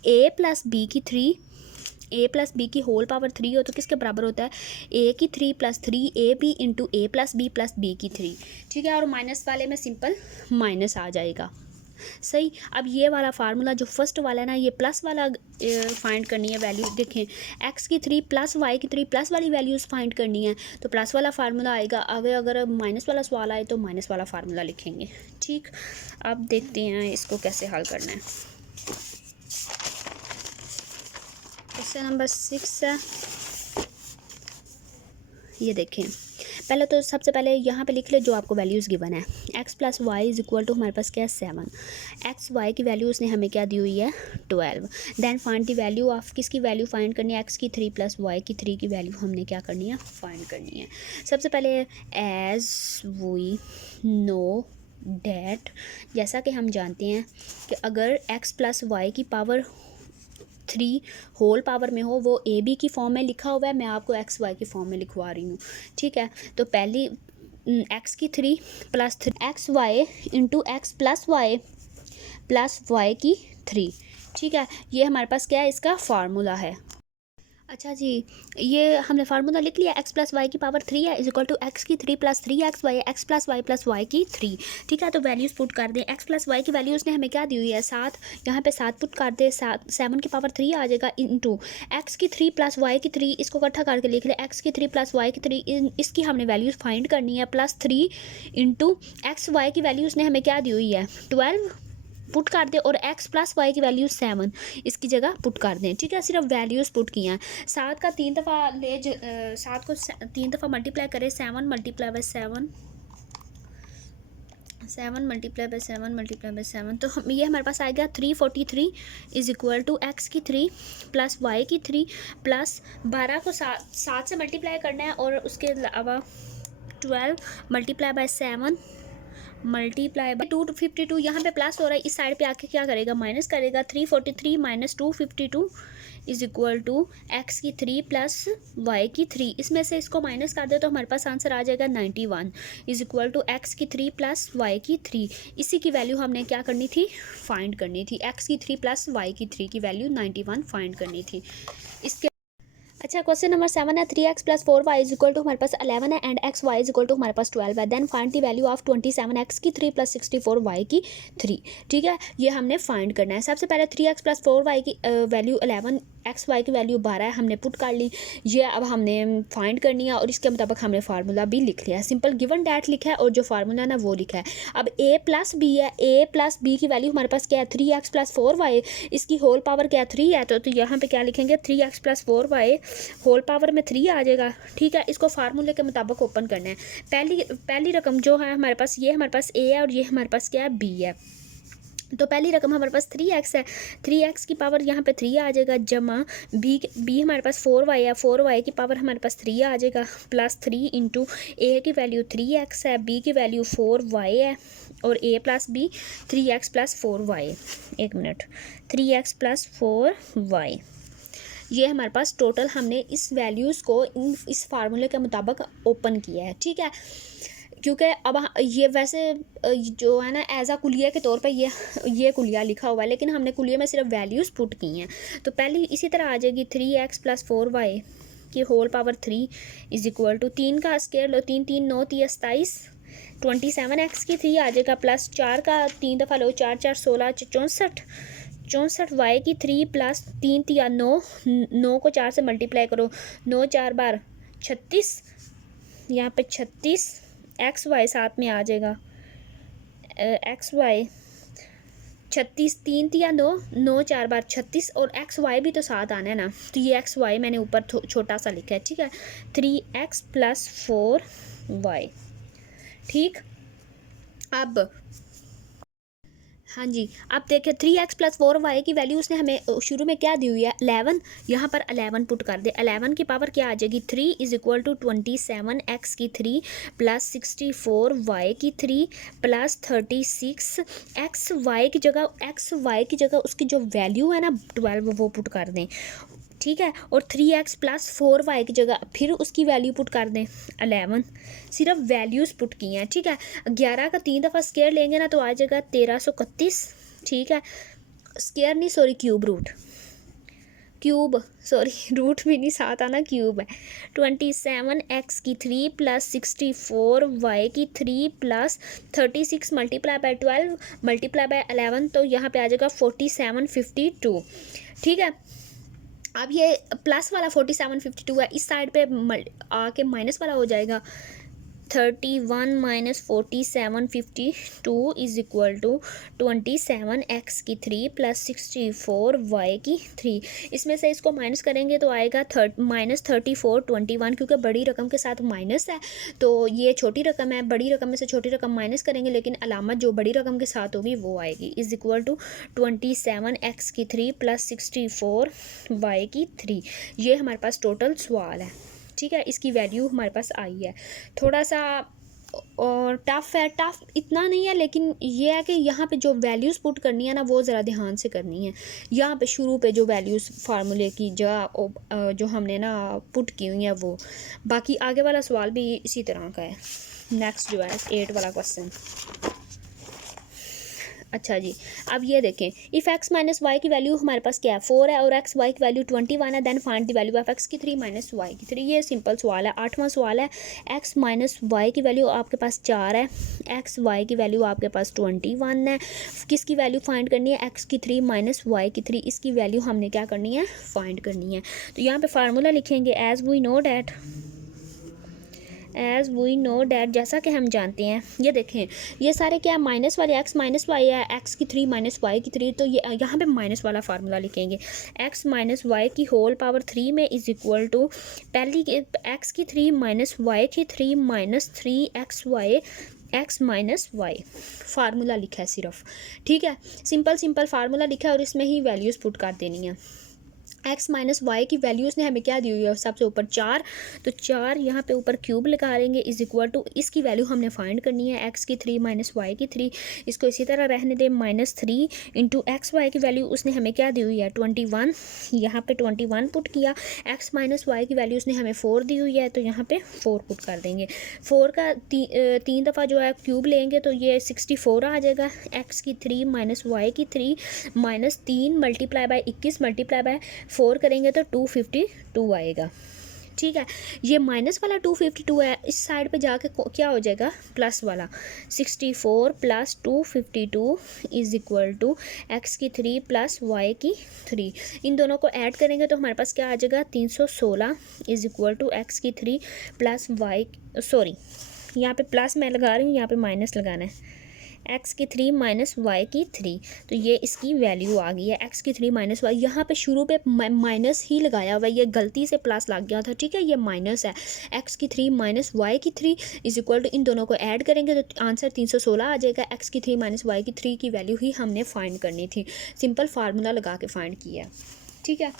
ए प्लस बी की 3, ए प्लस बी की होल पावर 3 हो तो किसके बराबर होता है, ए की 3 plus 3 a b into a plus B की 3। ठीक है, और माइनस वाले में सिंपल माइनस आ जाएगा। सही, अब ये वाला फार्मूला जो फर्स्ट वाला है ना, ये प्लस वाला फाइंड करनी है वैल्यू। देखें, एक्स की 3 प्लस वाई की 3 प्लस वाली वैल्यूज़ फाइंड करनी है तो प्लस वाला फार्मूला आएगा। अगर माइनस वाला सवाल आए तो माइनस वाला फार्मूला लिखेंगे। ठीक, अब देखते हैं इसको कैसे हल करना है। क्वेश्चन नंबर 6 है, ये देखें। पहले तो सबसे पहले यहाँ पे लिख ले जो आपको वैल्यूज़ गिवन है। X plus y is equal to हमारे पास क्या है, 7। एक्स वाई की वैल्यू उसने हमें क्या दी हुई है, 12। Then find the value of, किसकी वैल्यू फाइंड करनी है, एक्स की 3 प्लस वाई की 3 की वैल्यू हमने क्या करनी है, फाइंड करनी है। सबसे पहले एज वी नो डैट, जैसा कि हम जानते हैं कि अगर एक्स प्लस वाई की पावर 3 होल पावर में हो, वो ए बी की फॉर्म में लिखा हुआ है, मैं आपको एक्स वाई की फॉर्म में लिखवा रही हूँ। ठीक है, तो पहली एक्स की 3 plus 3 x y into x plus Y की 3। ठीक है, ये हमारे पास क्या है, इसका फार्मूला है। अच्छा जी, ये हमने फार्मूला लिख लिया। एक्स प्लस वाई की पावर 3 है इज इक्वल टू एक्स की 3 प्लस 3 एक्स प्लस वाई की 3। ठीक है, तो वैल्यूज़ पुट कर दें। एक्स प्लस वाई की वैल्यू उसने हमें क्या दी हुई है, 7। यहाँ पे 7 पुट कर दे, 7 की पावर 3 आ जाएगा इंटू एक्स की 3 प्लस वाई की 3। इसको इकट्ठा करके लिख ले, एक्स की 3 प्लस वाई की 3, इसकी हमने वैल्यूज़ फाइंड करनी है। प्लस 3 इंटू एक्स वाई की वैल्यू उसने हमें क्या दी हुई है, 12 पुट कर दें, और x प्लस वाई की वैल्यू 7 इसकी जगह पुट कर दें। ठीक है, सिर्फ वैल्यूज़ पुट किए हैं। 7 का 3 दफ़ा 7 को 3 दफ़ा मल्टीप्लाई करें, 7 मल्टीप्लाई बाई 7 तो हम ये हमारे पास आएगा 343 इज इक्वल टू एक्स की 3 प्लस वाई की 3 प्लस 12 को 7 से मल्टीप्लाई करना है, और उसके अलावा 12 मल्टीप्लाई बाई 7 मल्टीप्लाई बाई 252। यहाँ पे प्लस हो रहा है, इस साइड पे आके क्या करेगा, माइनस करेगा। 343 minus 252 is equal to x की 3 प्लस वाई की 3। इसमें से इसको माइनस कर दे तो हमारे पास आंसर आ जाएगा 91 इज इक्वल टू एक्स की 3 प्लस वाई की 3। इसी की वैल्यू हमने क्या करनी थी, फाइंड करनी थी। एक्स की 3 प्लस वाई की 3 की वैल्यू 91 फाइंड करनी थी। इसके अच्छा, क्वेश्चन नंबर 7 है। 3x plus 4y is equal to हमारे पास 11 है, and x y is equal to हमारे पास 12 है। Then find the value of 27x की 3 प्लस 64y की 3। ठीक है, ये हमने फाइंड करना है। सबसे पहले 3x प्लस 4y की वैल्यू 11, एक्स वाई की वैल्यू 12 है, हमने पुट कर ली। ये अब हमने फाइंड करनी है, और इसके मुताबिक हमने फार्मूला भी लिख लिया है। सिंपल गिवन डैट लिखा है, और जो फार्मूला ना वो लिखा है। अब a प्लस बी है, a प्लस बी की वैल्यू हमारे पास क्या है, 3x प्लस 4y, इसकी होल पावर क्या है, 3 है, तो यहाँ पे क्या लिखेंगे, 3x plus 4y whole power में 3 आ जाएगा। ठीक है, इसको फार्मूले के मुताबिक ओपन करना है। पहली रकम जो है हमारे पास, ये हमारे पास a है, और ये हमारे पास क्या है, b है। तो पहली रकम हमारे पास 3x है, 3x की पावर यहाँ पे 3 आ जाएगा, जमा b हमारे पास 4y है, 4y की पावर हमारे पास 3 आ जाएगा, प्लस 3 इंटू a की वैल्यू 3x है, b की वैल्यू 4y है, और a plus b 3x plus 4y। एक मिनट, 3x प्लस 4y, ये हमारे पास टोटल हमने इस वैल्यूज़ को इस फार्मूले के मुताबिक ओपन किया है। ठीक है, क्योंकि अब ये वैसे जो है ना एज आ कुलिया के तौर पे ये कुलिया लिखा हुआ है, लेकिन हमने कुलिया में सिर्फ वैल्यूज़ पुट की हैं। तो पहली इसी तरह आ जाएगी 3x प्लस 4y की whole power 3 is equal to 3 का स्केयर लो, 3 3 9 30 27, 27x की 3 आ जाएगा प्लस 4 का 3 दफ़ा लो, 4 4 16 64, 64 y की 3 प्लस 3 तिया 9, 9 को 4 से मल्टीप्लाई करो, 9 4 बार 36, यहाँ पे 36 एक्स वाई साथ में आ जाएगा, एक्स वाई 36, 3 तिया 9, 9 4 बार 36 और एक्स वाई भी तो साथ आना है ना, तो ये एक्स वाई मैंने ऊपर छोटा सा लिखा है, ठीक है। 3x प्लस 4y, ठीक। अब हाँ जी, अब देखिए 3x प्लस 4y की वैल्यू उसने हमें शुरू में क्या दी हुई है 11, यहाँ पर 11 पुट कर दे। 11 की पावर क्या आ जाएगी 3 इज इक्वल टू 27x की 3 प्लस 64y की 3 प्लस 36 एक्स वाई की जगह उसकी जो वैल्यू है ना 12 वो पुट कर दें, ठीक है। और 3x प्लस 4y की जगह फिर उसकी वैल्यू पुट कर दें 11, सिर्फ वैल्यूज़ पुट की हैं, ठीक है। 11 का 3 दफ़ा स्केयर लेंगे ना तो आ जाएगा 1331, ठीक है। स्केयर नहीं सॉरी क्यूब रूट भी नहीं साथ आना, क्यूब है। 27x की 3 प्लस 64y की 3 plus 36 multiply by 12 multiply by 11, तो यहाँ पे आ जाएगा 4752, ठीक है। अब ये प्लस वाला 4752 है, इस साइड पे आके माइनस वाला हो जाएगा, 31 minus 4752 is equal to 27x की 3 प्लस 64y की 3। इसमें से इसको माइनस करेंगे तो आएगा माइनस 3421, क्योंकि बड़ी रकम के साथ माइनस है तो ये छोटी रकम है, बड़ी रकम में से छोटी रकम माइनस करेंगे लेकिन अलामत जो बड़ी रकम के साथ होगी वो आएगी, इज इक्वल टू 27x की 3 प्लस 64y की 3। ये हमारे पास टोटल सवाल है, ठीक है। इसकी वैल्यू हमारे पास आई है, थोड़ा सा और टफ़ है, टफ़ इतना नहीं है लेकिन ये है कि यहाँ पे जो वैल्यूज़ पुट करनी है ना वो ज़रा ध्यान से करनी है। यहाँ पे शुरू पे जो वैल्यूज़ फार्मूले की जो हमने ना पुट की हुई है वो, बाकी आगे वाला सवाल भी इसी तरह का है। नेक्स्ट जो है 8 वाला क्वेश्चन, अच्छा जी। अब ये देखें, इफ़ x माइनस वाई की वैल्यू हमारे पास क्या है 4 है और x y की वैल्यू 21 है, then find the value of x की 3 माइनस वाई की 3। ये सिंपल सवाल है। 8वां सवाल है, x माइनस वाई की वैल्यू आपके पास 4 है, x y की वैल्यू आपके पास 21 है, किसकी वैल्यू फाइंड करनी है x की 3 माइनस वाई की 3, इसकी वैल्यू हमने क्या करनी है फाइंड करनी है। तो यहाँ पर फार्मूला लिखेंगे एज़ वी नो डैट, जैसा कि हम जानते हैं। ये देखें, ये सारे क्या है माइनस वाले, x माइनस वाई है, x की 3 माइनस वाई की 3, तो ये यहाँ पे माइनस वाला फार्मूला लिखेंगे, x माइनस वाई की होल पावर 3 में इज़ इक्वल टू पहली x की 3 माइनस वाई की 3 minus 3 x minus y, formula लिखा है सिर्फ, ठीक है। सिंपल फार्मूला लिखा है और इसमें ही वैल्यूज़ पुट कर देनी है। x माइनस वाई की वैल्यूज़ ने हमें क्या दी हुई है सबसे ऊपर 4, तो 4 यहाँ पे ऊपर क्यूब लगा देंगे, इज़ इक्वल टू इसकी वैल्यू हमने फाइंड करनी है x की 3 माइनस वाई की 3, इसको इसी तरह रहने दें -3 इंटू एक्स वाई की वैल्यू उसने हमें क्या दी हुई है 21, यहाँ पे 21 पुट किया। x माइनस वाई की वैल्यू उसने हमें 4 दी हुई है तो यहाँ पे 4 पुट कर देंगे। 4 का 3 दफ़ा जो है क्यूब लेंगे तो ये 64 आ जाएगा। x की 3 माइनस वाई की 3 minus 3 multiply by 21 multiply by 4 करेंगे तो 252 आएगा, ठीक है। ये माइनस वाला 252 है, इस साइड पे जाके क्या हो जाएगा प्लस वाला 64 plus 252 is equal to x की 3 प्लस वाई की 3। इन दोनों को ऐड करेंगे तो हमारे पास क्या आ जाएगा 316 इज़ इक्वल टू एक्स की 3 प्लस वाई, सॉरी यहाँ पे प्लस मैं लगा रही हूँ, यहाँ पे माइनस लगाना है, x की 3 माइनस वाई की 3, तो ये इसकी वैल्यू आ गई है x की 3 माइनस वाई। यहाँ पे शुरू पे माइनस ही लगाया हुआ है, ये गलती से प्लस लग गया था, ठीक है, ये माइनस है। x की 3 माइनस वाई की 3 इज इक्वल टू इन दोनों को ऐड करेंगे तो आंसर 316 आ जाएगा। x की 3 माइनस वाई की 3 की वैल्यू ही हमने फाइंड करनी थी, सिंपल फार्मूला लगा के फाइंड किया, ठीक है।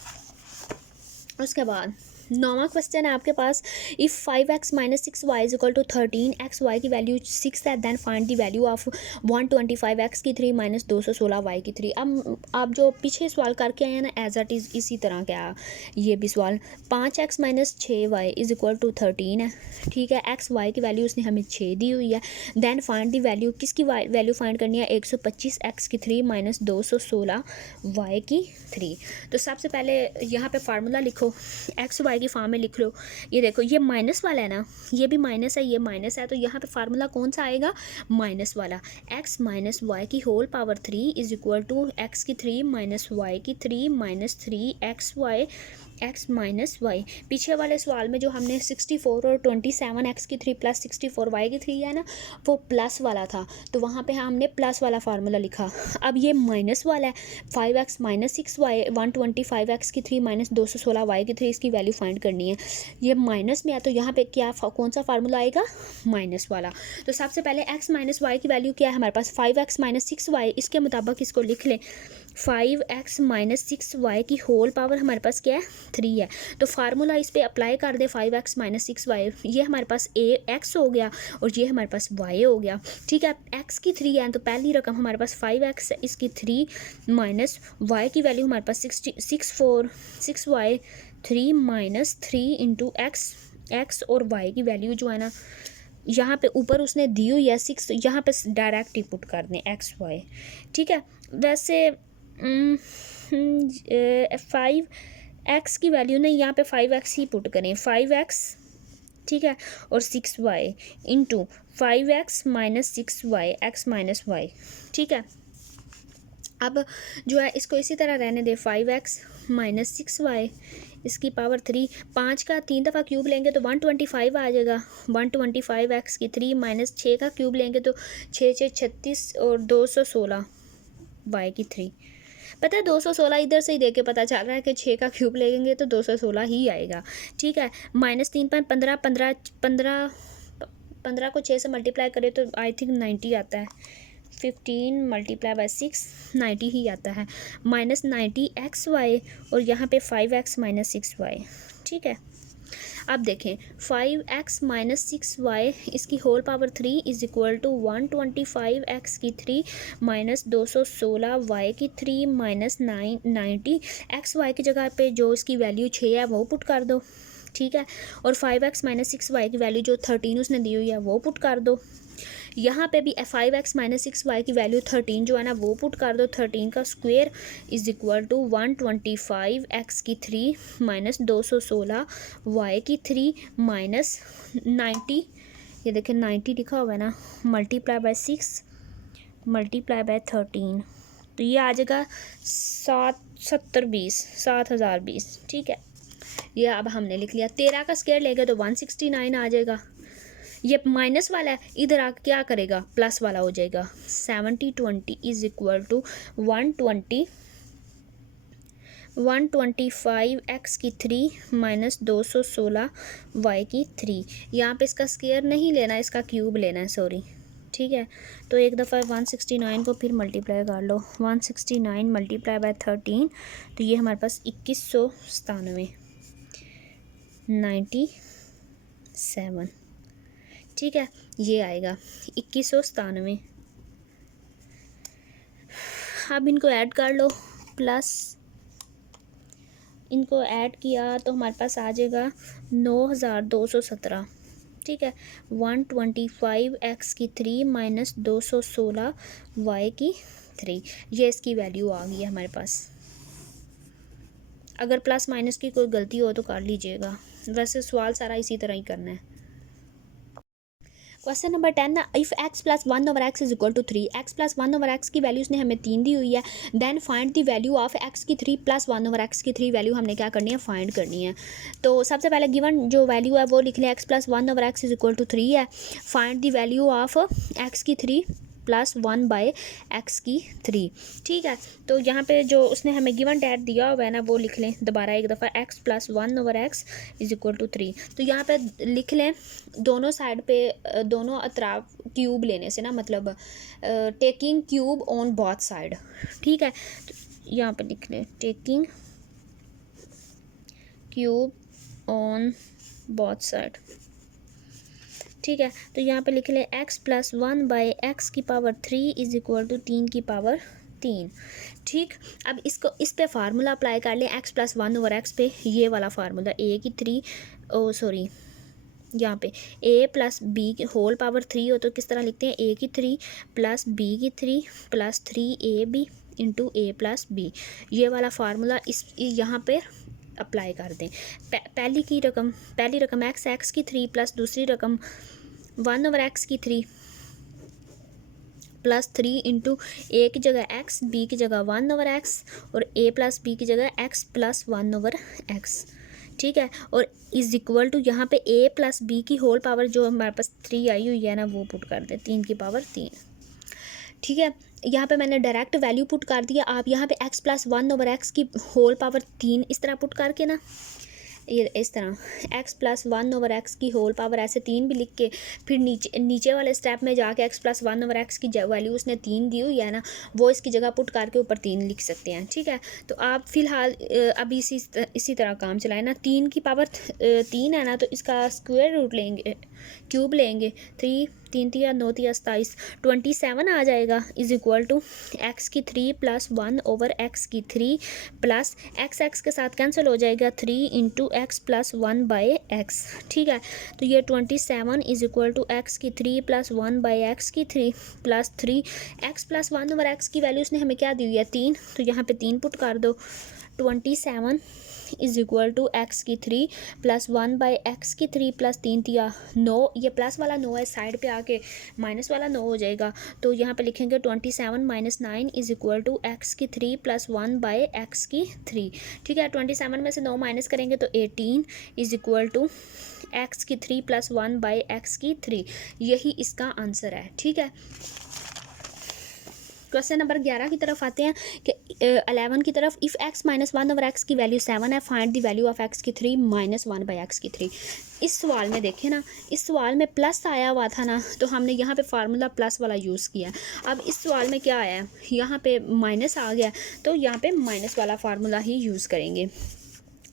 उसके बाद 9वां क्वेश्चन है आपके पास, if 5x minus 6y is equal to 13, X Y की वैल्यू 6 है, then find the value of 125x की 3 माइनस 216y की 3। अब आप जो पीछे सवाल करके आए हैं ना एज इट इज़ इसी तरह का ये भी सवाल। 5x minus 6y is equal to 13 है, ठीक है। एक्स वाई की वैल्यू उसने हमें 6 दी हुई है, देन फाइंड दी वैल्यू, किसकी वैल्यू फाइंड करनी है 125x की 3 माइनस 216y की 3। तो सबसे पहले यहाँ पर फार्मूला लिखो, एक्स वाई वाई की फॉर्म में लिख लो। ये देखो ये माइनस वाला है ना, ये भी माइनस है, ये माइनस है, तो यहाँ पे फार्मूला कौन सा आएगा, माइनस वाला। एक्स माइनस वाई की whole power 3 is equal to x की 3 माइनस वाई की 3 माइनस 3 एक्स माइनस वाई। पीछे वाले सवाल में जो हमने 64 और 27 एक्स की 3 प्लस 64 वाई की 3 है ना, वो प्लस वाला था, तो वहाँ पे हमने प्लस वाला फार्मूला लिखा। अब ये माइनस वाला है, 5x माइनस 6y 125 एक्स की 3 माइनस 216 वाई की 3, इसकी वैल्यू फाइंड करनी है। ये माइनस में है तो यहाँ पे क्या कौन सा फार्मूला आएगा, माइनस वाला। तो सबसे पहले x माइनस वाई की वैल्यू क्या है हमारे पास, 5x माइनस 6y, इसके मुताबिक इसको लिख लें। 5x माइनस 6y की होल पावर हमारे पास क्या है, 3 है। तो फार्मूला इस पर अप्लाई कर दे, 5x माइनस 6y, ये हमारे पास x हो गया और ये हमारे पास y हो गया। ठीक है, x की 3 है तो पहली रकम हमारे पास 5x है, इसकी 3 माइनस y की वैल्यू हमारे पास 6y 3 माइनस 3 इंटू x और y की वैल्यू जो है ना, यहाँ पे ऊपर उसने दी हुई है 6, यहाँ पे डायरेक्ट ही पुट कर दें एक्स वाई। ठीक है, वैसे 5x की वैल्यू नहीं, यहाँ पे 5x ही पुट करें, 5x ठीक है और 6y into 5x minus 6y x minus Y. ठीक है, अब जो है इसको इसी तरह रहने दे, 5x माइनस 6y इसकी पावर 3, 5 का 3 दफ़ा क्यूब लेंगे तो 125 आ जाएगा, 125 एक्स की 3 माइनस 6 का क्यूब लेंगे तो 6 36 और 216 वाई की 3। पता है 216 इधर से ही देख के पता चल रहा है कि 6 का क्यूब लेंगे तो 216 ही आएगा। ठीक है, माइनस 3 पर 15 को 6 से मल्टीप्लाई करें तो आई थिंक 90 आता है, 15 मल्टीप्लाई बाई 6 90 ही आता है, माइनस 90 एक्स वाई और यहाँ पे 5x माइनस 6y। ठीक है, अब देखें 5x माइनस 6y इसकी whole power 3 is equal to 125 x की 3 माइनस 216 y की 3 माइनस 90 एक्स वाई की जगह पे जो इसकी वैल्यू 6 है वो पुट कर दो। ठीक है, और 5x माइनस 6y की वैल्यू जो 13 उसने दी हुई है वो पुट कर दो। यहाँ पे भी 5x माइनस 6y की वैल्यू 13 जो है ना वो पुट कर दो। 13 का square is equal to 125 x की 3 माइनस 216 y की 3 माइनस 90, ये देखें 90 लिखा हुआ है ना, मल्टीप्लाई बाय 6 मल्टीप्लाई बाय 13, तो ये आ जाएगा 7020। ठीक है, ये अब हमने लिख लिया। 13 का स्क्वायर लेंगे तो 169 आ जाएगा। ये माइनस वाला है, इधर आके क्या करेगा, प्लस वाला हो जाएगा। 7020 इज इक्वल टू 125 एक्स की 3 माइनस 216 वाई की 3। यहाँ पे इसका स्क्वायर नहीं लेना, इसका क्यूब लेना है, सॉरी। ठीक है, तो एक दफ़ा 169 को फिर मल्टीप्लाई कर लो, 169 मल्टीप्लाई बाय 13 तो ये हमारे पास 2197 97। ठीक है, ये आएगा 2197। अब इनको ऐड कर लो, प्लस इनको ऐड किया तो हमारे पास आ जाएगा 9217। ठीक है, 125 एक्स की 3 माइनस 216 वाई की 3, ये इसकी वैल्यू आ गई है हमारे पास। अगर प्लस माइनस की कोई गलती हो तो कर लीजिएगा, वैसे सवाल सारा इसी तरह ही करना है। क्वेश्चन नंबर 10 ना, if x plus 1 over x is equal to 3, x plus 1 over x की वैल्यू उसने हमें 3 दी हुई है, then find the value of x की 3 प्लस 1 ओवर एक्स की 3 वैल्यू हमने क्या करनी है, फाइंड करनी है। तो सबसे पहले गिवन जो वैल्यू है वो लिख लें, x plus 1 over x is equal to 3 है। Find the value of x की 3 प्लस 1 बाय एक्स की 3। ठीक है, तो यहाँ पे जो उसने हमें गिवन डेट दिया हुआ है ना वो लिख लें दोबारा एक दफ़ा, x plus 1 over x is equal to 3। तो यहाँ पे लिख लें दोनों साइड पे दोनों अतराफ क्यूब लेने से ना, मतलब taking cube on both side. ठीक है, तो यहाँ पे लिख लें taking cube on both side. ठीक है, तो यहाँ पे लिख लें x प्लस 1 बाई एक्स की पावर 3 इज इक्वल टू 3 की पावर 3। ठीक, अब इसको इस पे फार्मूला अप्लाई कर लें, x प्लस 1 ओवर एक्स पे, ये वाला फार्मूला a की 3 यहाँ पे a प्लस b की होल पावर 3 हो तो किस तरह लिखते हैं, a की 3 प्लस b की 3 प्लस 3ab into a plus b। ये वाला फार्मूला इस यहाँ पे अप्लाई कर दें। पहली रकम एक्स की 3 प्लस दूसरी रकम 1/x की 3 प्लस 3 इंटू ए की जगह x, बी की जगह 1/x और a प्लस बी की जगह x प्लस 1/x। ठीक है, और इज इक्वल टू यहाँ पे a प्लस बी की होल पावर जो हमारे पास 3 आई हुई है ना, वो पुट कर दें, 3 की पावर 3। ठीक है, यहाँ पे मैंने डायरेक्ट वैल्यू पुट कर दिया। आप यहाँ पे x प्लस 1/x की होल पावर 3 इस तरह पुट करके ना, ये इस तरह x प्लस 1/x की होल पावर ऐसे 3 भी लिख के, फिर नीचे वाले स्टेप में जाके x प्लस 1/x की वैल्यू उसने 3 दी हुई है ना, वो इसकी जगह पुट करके ऊपर 3 लिख सकते हैं। ठीक है, तो आप फिलहाल अभी इसी तरह काम चलाएं ना। 3 की पावर 3 है ना, तो इसका स्क्वायर रूट लेंगे, क्यूब लेंगे। 3 3 9 3 27 27 आ जाएगा, इज इक्वल टू x की 3 प्लस 1/x की 3 प्लस x के साथ कैंसिल हो जाएगा, 3 इंटू एक्स प्लस 1/x। ठीक है, तो ये 27 इज इक्वल टू एक्स की 3 प्लस 1/x की 3 प्लस 3 x प्लस 1/x की वैल्यू उसने हमें क्या दी हुई है, 3, तो यहाँ पे 3 पुट कर दो। 27 इज इक्वल टू एक्स की 3 प्लस 1/x की 3 प्लस 3 दिया 9, ये प्लस वाला 9 है, साइड पे आके माइनस वाला 9 हो जाएगा, तो यहाँ पे लिखेंगे 27 minus 9 is equal to x की 3 प्लस 1/x की 3। ठीक है, 27 में से 9 माइनस करेंगे तो 18 इज इक्वल टू एक्स की 3 प्लस 1/x की 3। यही इसका आंसर है। ठीक है, क्वेश्चन नंबर 11 की तरफ आते हैं कि 11 की तरफ, इफ़ x माइनस 1/x की वैल्यू 7 है, find the value of x की 3 माइनस 1/x की 3। इस सवाल में देखें ना, इस सवाल में प्लस आया हुआ था ना, तो हमने यहाँ पे फार्मूला प्लस वाला यूज़ किया। अब इस सवाल में क्या आया है, यहाँ पे माइनस आ गया, तो यहाँ पे माइनस वाला फार्मूला ही यूज़ करेंगे।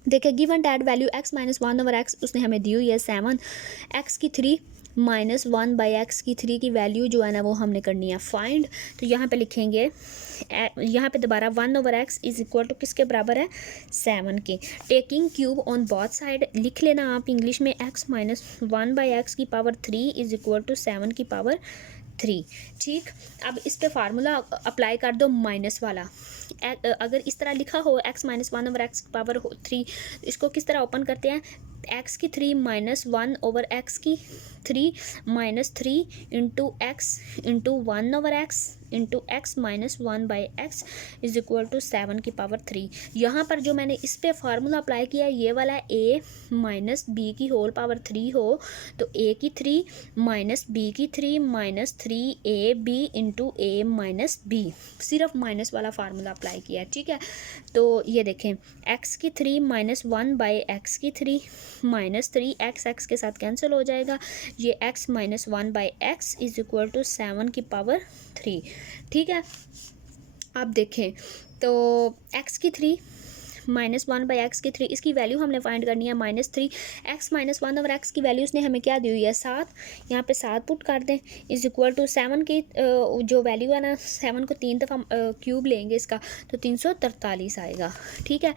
देखिए, given that value x minus 1/x उसने हमें दी हुई है 7, x की 3 माइनस 1/x की 3 की वैल्यू जो है ना, वो हमने करनी है फाइंड। तो यहाँ पे लिखेंगे, यहाँ पे दोबारा 1/x इज इक्वल टू किसके बराबर है, 7 के। Taking cube on both side, लिख लेना आप इंग्लिश में, x माइनस 1/x की पावर 3 इज इक्वल टू 7 की पावर 3। ठीक, अब इस पे फार्मूला अप्लाई कर दो माइनस वाला। अगर इस तरह लिखा हो x माइनस 1/x की पावर 3, तो इसको किस तरह ओपन करते हैं, x की 3 माइनस 1/x की 3 minus 3 into x into 1/x into x minus 1/x is equal to 7 की पावर 3। यहाँ पर जो मैंने इस पे फार्मूला अप्लाई किया है, ये वाला a माइनस बी की होल पावर 3 हो, तो a की 3 माइनस बी की 3 minus 3ab into a minus b, सिर्फ माइनस वाला फार्मूला अप्लाई किया है। ठीक है, तो ये देखें, x की 3 माइनस 1/x की 3 माइनस 3x के साथ कैंसिल हो जाएगा, ये x minus 1/x is equal to 7 की पावर 3। ठीक है, अब देखें, तो x की 3 माइनस 1/x की 3, इसकी वैल्यू हमने फाइंड करनी है -3। x माइनस 1/x की वैल्यू उसने हमें क्या दी हुई है, 7, यहाँ पे 7 पुट कर दें, इज इक्वल टू 7 की जो वैल्यू है ना, 7 को 3 दफ़ा क्यूब लेंगे इसका, तो 343 आएगा। ठीक है,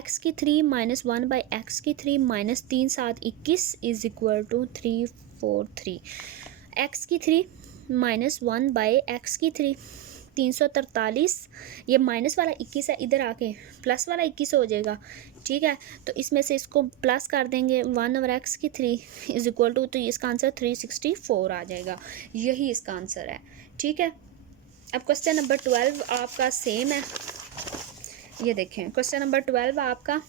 x की 3 माइनस 1/x की 3 minus 3 7 21 is equal to 343। x की 3 माइनस 1/x की 3 343, ये माइनस वाला 21 है, इधर आके प्लस वाला 21 हो जाएगा। ठीक है, तो इसमें से इसको प्लस कर देंगे, 1/x की 3 इज इक्वल टू, तो इसका आंसर 364 आ जाएगा। यही इसका आंसर है। ठीक है, अब क्वेश्चन नंबर 12 आपका सेम है। ये देखें, क्वेश्चन नंबर 12 आपका,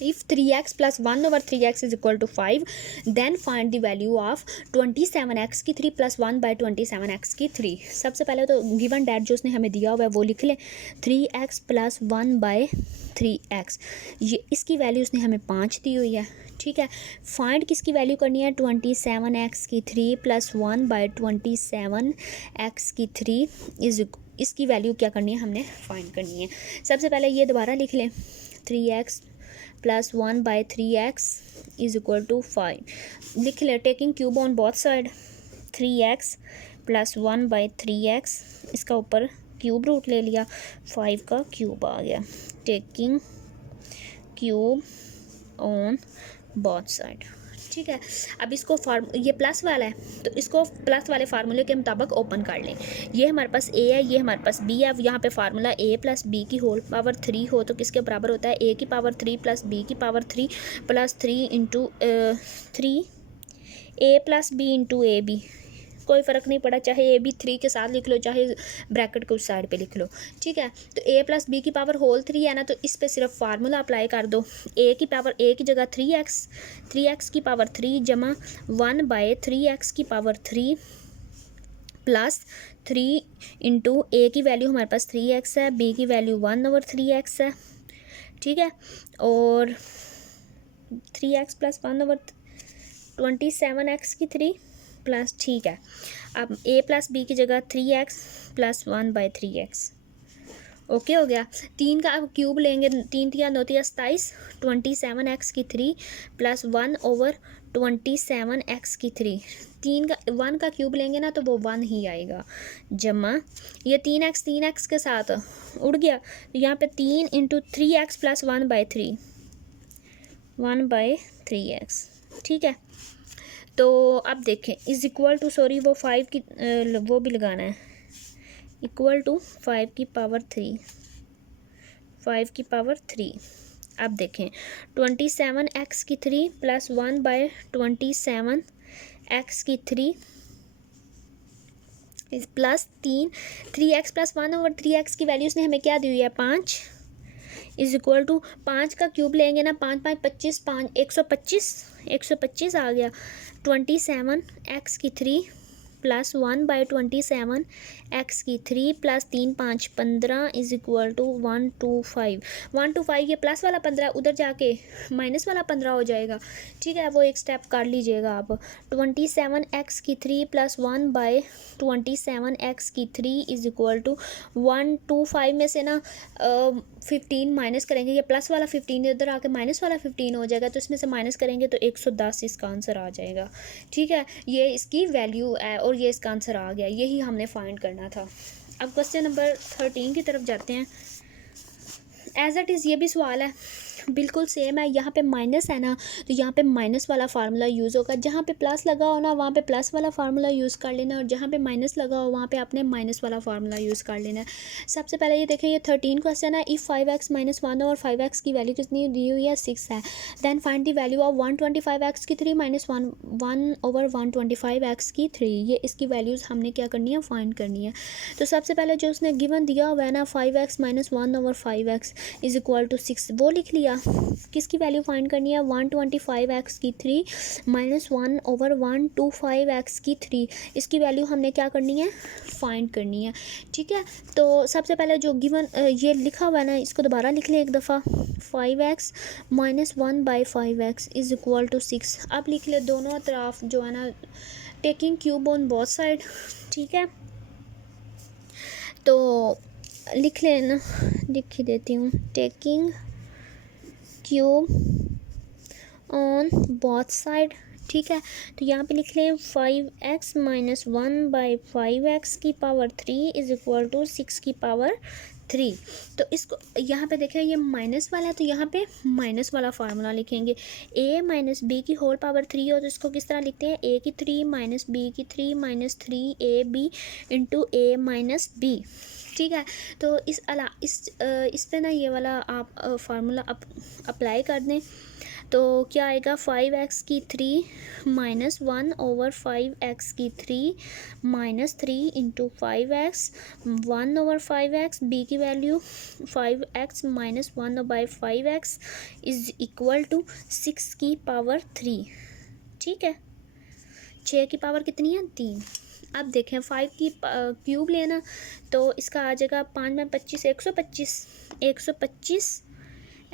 if 3x plus 1/3x is equal to 5, then find the value of 27x की 3 plus 1/27x की 3। सबसे पहले तो गिवन डैट जो उसने हमें दिया हुआ है वो लिख लें, 3x plus 1/3x, ये इसकी वैल्यू उसने हमें 5 दी हुई है। ठीक है, फाइंड किसकी वैल्यू करनी है, 27x की 3 प्लस 1/27x की 3 इज, इसकी वैल्यू क्या करनी है, हमने फाइंड करनी है। सबसे पहले ये दोबारा लिख लें, 3x plus 1/3x is equal to 5, लिख ले। Taking cube on both side, 3x plus 1/3x, इसका ऊपर क्यूब रूट ले लिया, 5 का क्यूब आ गया। Taking cube on both side. ठीक है। अब इसको ये प्लस वाला है तो इसको प्लस वाले फार्मूले के मुताबिक ओपन कर लें। ये हमारे पास ए है, ये हमारे पास बी है। अब यहाँ पे फार्मूला ए प्लस बी की होल पावर 3 हो तो किसके बराबर होता है, ए की पावर 3 प्लस बी की power 3 plus 3 into 3 a plus B into A b. कोई फ़र्क नहीं पड़ा, चाहे ए बी 3 के साथ लिख लो, चाहे ब्रैकेट को उस साइड पे लिख लो, ठीक है। तो ए प्लस बी की पावर होल 3 है ना, तो इस पे सिर्फ फार्मूला अप्लाई कर दो। ए की पावर ए की जगह 3x की पावर 3 जमा 1/3x की पावर 3 प्लस 3 इंटू ए की वैल्यू हमारे पास 3x है, बी की वैल्यू 1/3x है, ठीक है। और 3x प्लस 1/27x की 3 प्लस, ठीक है। अब ए प्लस बी की जगह 3x प्लस 1/3x, ओके हो गया। 3 का क्यूब लेंगे, 3 3 9 27, 27x की 3 प्लस 1/27x की 3। 1 का क्यूब लेंगे ना तो वो 1 ही आएगा, जमा ये 3x के साथ उड़ गया, तो यहाँ पे 3 इंटू 3x प्लस 1/3x, ठीक है। तो अब देखें इज़ इक्वल टू, सॉरी वो 5 की वो भी लगाना है, इक्वल टू 5 की पावर 3, 5 की पावर 3। अब देखें 27x की 3 प्लस 1/27x की 3 इस प्लस 3x प्लस 1/3x की वैल्यू उसने हमें क्या दी हुई है, 5 इज इक्वल टू 5 का क्यूब लेंगे ना, 5 5 25, 125 आ गया। 27x की 3 प्लस 1/27x की 3 प्लस 3 5 15 इज इक्वल टू 125 ये प्लस वाला 15 उधर जाके माइनस वाला 15 हो जाएगा, ठीक है। वो एक स्टेप कर लीजिएगा आप। 27x की 3 प्लस 1/27x की 3 इज इक्वल टू 125 में से ना 15 माइनस करेंगे, ये प्लस वाला 15 इधर आके माइनस वाला 15 हो जाएगा, तो इसमें से माइनस करेंगे तो 110 इसका आंसर आ जाएगा, ठीक है। ये इसकी वैल्यू है और ये इसका आंसर आ गया, यही हमने फाइंड करना था। अब क्वेश्चन नंबर 13 की तरफ जाते हैं। एज इट इज़ ये भी सवाल है, बिल्कुल सेम है। यहाँ पे माइनस है ना, तो यहाँ पे माइनस वाला फार्मूला यूज़ होगा। जहाँ पे प्लस लगा हो ना वहाँ पे प्लस वाला फार्मूला यूज़ कर लेना, और जहाँ पे माइनस लगा हो वहाँ पे आपने माइनस वाला फार्मूला यूज़ कर लेना है। सबसे पहले ये देखें, ये 13 क्वेश्चन है। इफ़ 5x माइनस 1 और 5x की वैल्यू कितनी दी हुई है, 6 है। Then find the value of 125x की 3 माइनस 1/125x की 3। ये इसकी वैल्यूज़ हमने क्या करनी है, फाइंड करनी है। तो सबसे पहले जो उसने गिवन दिया हुआ है ना, 5x minus 1/5x is equal to 6, वो लिख लिया। किसकी वैल्यू फाइंड करनी है, 125x की 3 माइनस 1/125x की 3। इसकी वैल्यू हमने क्या करनी है, फाइंड करनी है, ठीक है। तो सबसे पहले जो गिवन ये लिखा हुआ है ना, इसको दोबारा लिख लें एक दफ़ा। 5x minus 1/5x is equal to 6। अब लिख ले दोनों तरफ जो है ना, taking cube on both side, ठीक है। तो लिख लेना, लिख ही देती हूँ, taking cube on both side, ठीक है। तो यहाँ पे लिख लें 5x माइनस 1/5x की पावर 3 इज इक्वल टू 6 की पावर 3। तो इसको यहाँ पे देखें, ये माइनस वाला है तो यहाँ पे माइनस वाला फार्मूला लिखेंगे। a माइनस बी की होल पावर 3 हो तो इसको किस तरह लिखते हैं, a की 3 माइनस बी की 3 minus 3ab into a minus b, ठीक है। तो इस पे ना ये वाला आप फार्मूला अप्लाई कर दें तो क्या आएगा, 5x की 3 माइनस 1/5x की 3 minus 3 into 5x 1/5x, B की value 5x minus 1/5x is equal to 6 की पावर 3, ठीक है। 6 की पावर कितनी है, 3। अब देखें 5 की क्यूब लेना तो इसका आ जाएगा 5 में 25 125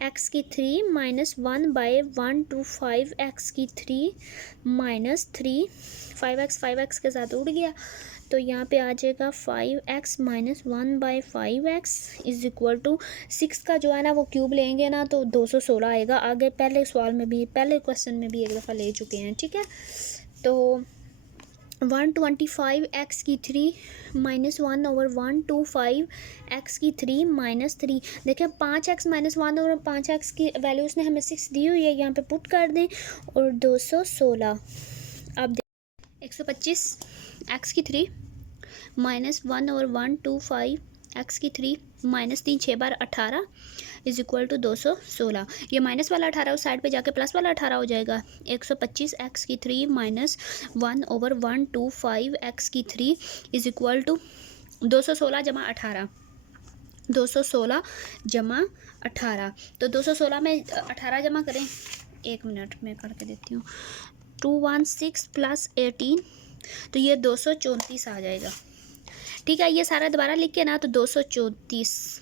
x की 3 माइनस 1/125x की 3 माइनस 3 5x के साथ उड़ गया, तो यहाँ पे आ जाएगा 5x minus 1/5x is equal to 6 का जो है ना वो क्यूब लेंगे ना तो 216 आएगा। आगे पहले सवाल में भी, पहले क्वेश्चन में भी एक दफ़ा ले चुके हैं, ठीक है। तो 125 एक्स की 3 माइनस 1/125 एक्स की 3 माइनस 3। देखिए 5x माइनस 1/5x की वैल्यू उसने हमें 6 दी हुई है, यहाँ पे पुट कर दें और 216। अब 125 एक्स की 3 माइनस 1/125 एक्स की 3 माइनस 3 6 बार 18 इज इक्वल टू 216। ये माइनस वाला 18 उस साइड पे जाके प्लस वाला 18 हो जाएगा। 125 एक्स की 3 माइनस 1/125 एक्स की 3 इज इक्वल टू 216 जमा 18, 216 जमा 18। तो 216 में 18 जमा करें, 1 मिनट में करके देती हूँ। 216 प्लस 18 तो ये 234 आ जाएगा। ठीक है, ये सारा दोबारा लिख के ना तो 234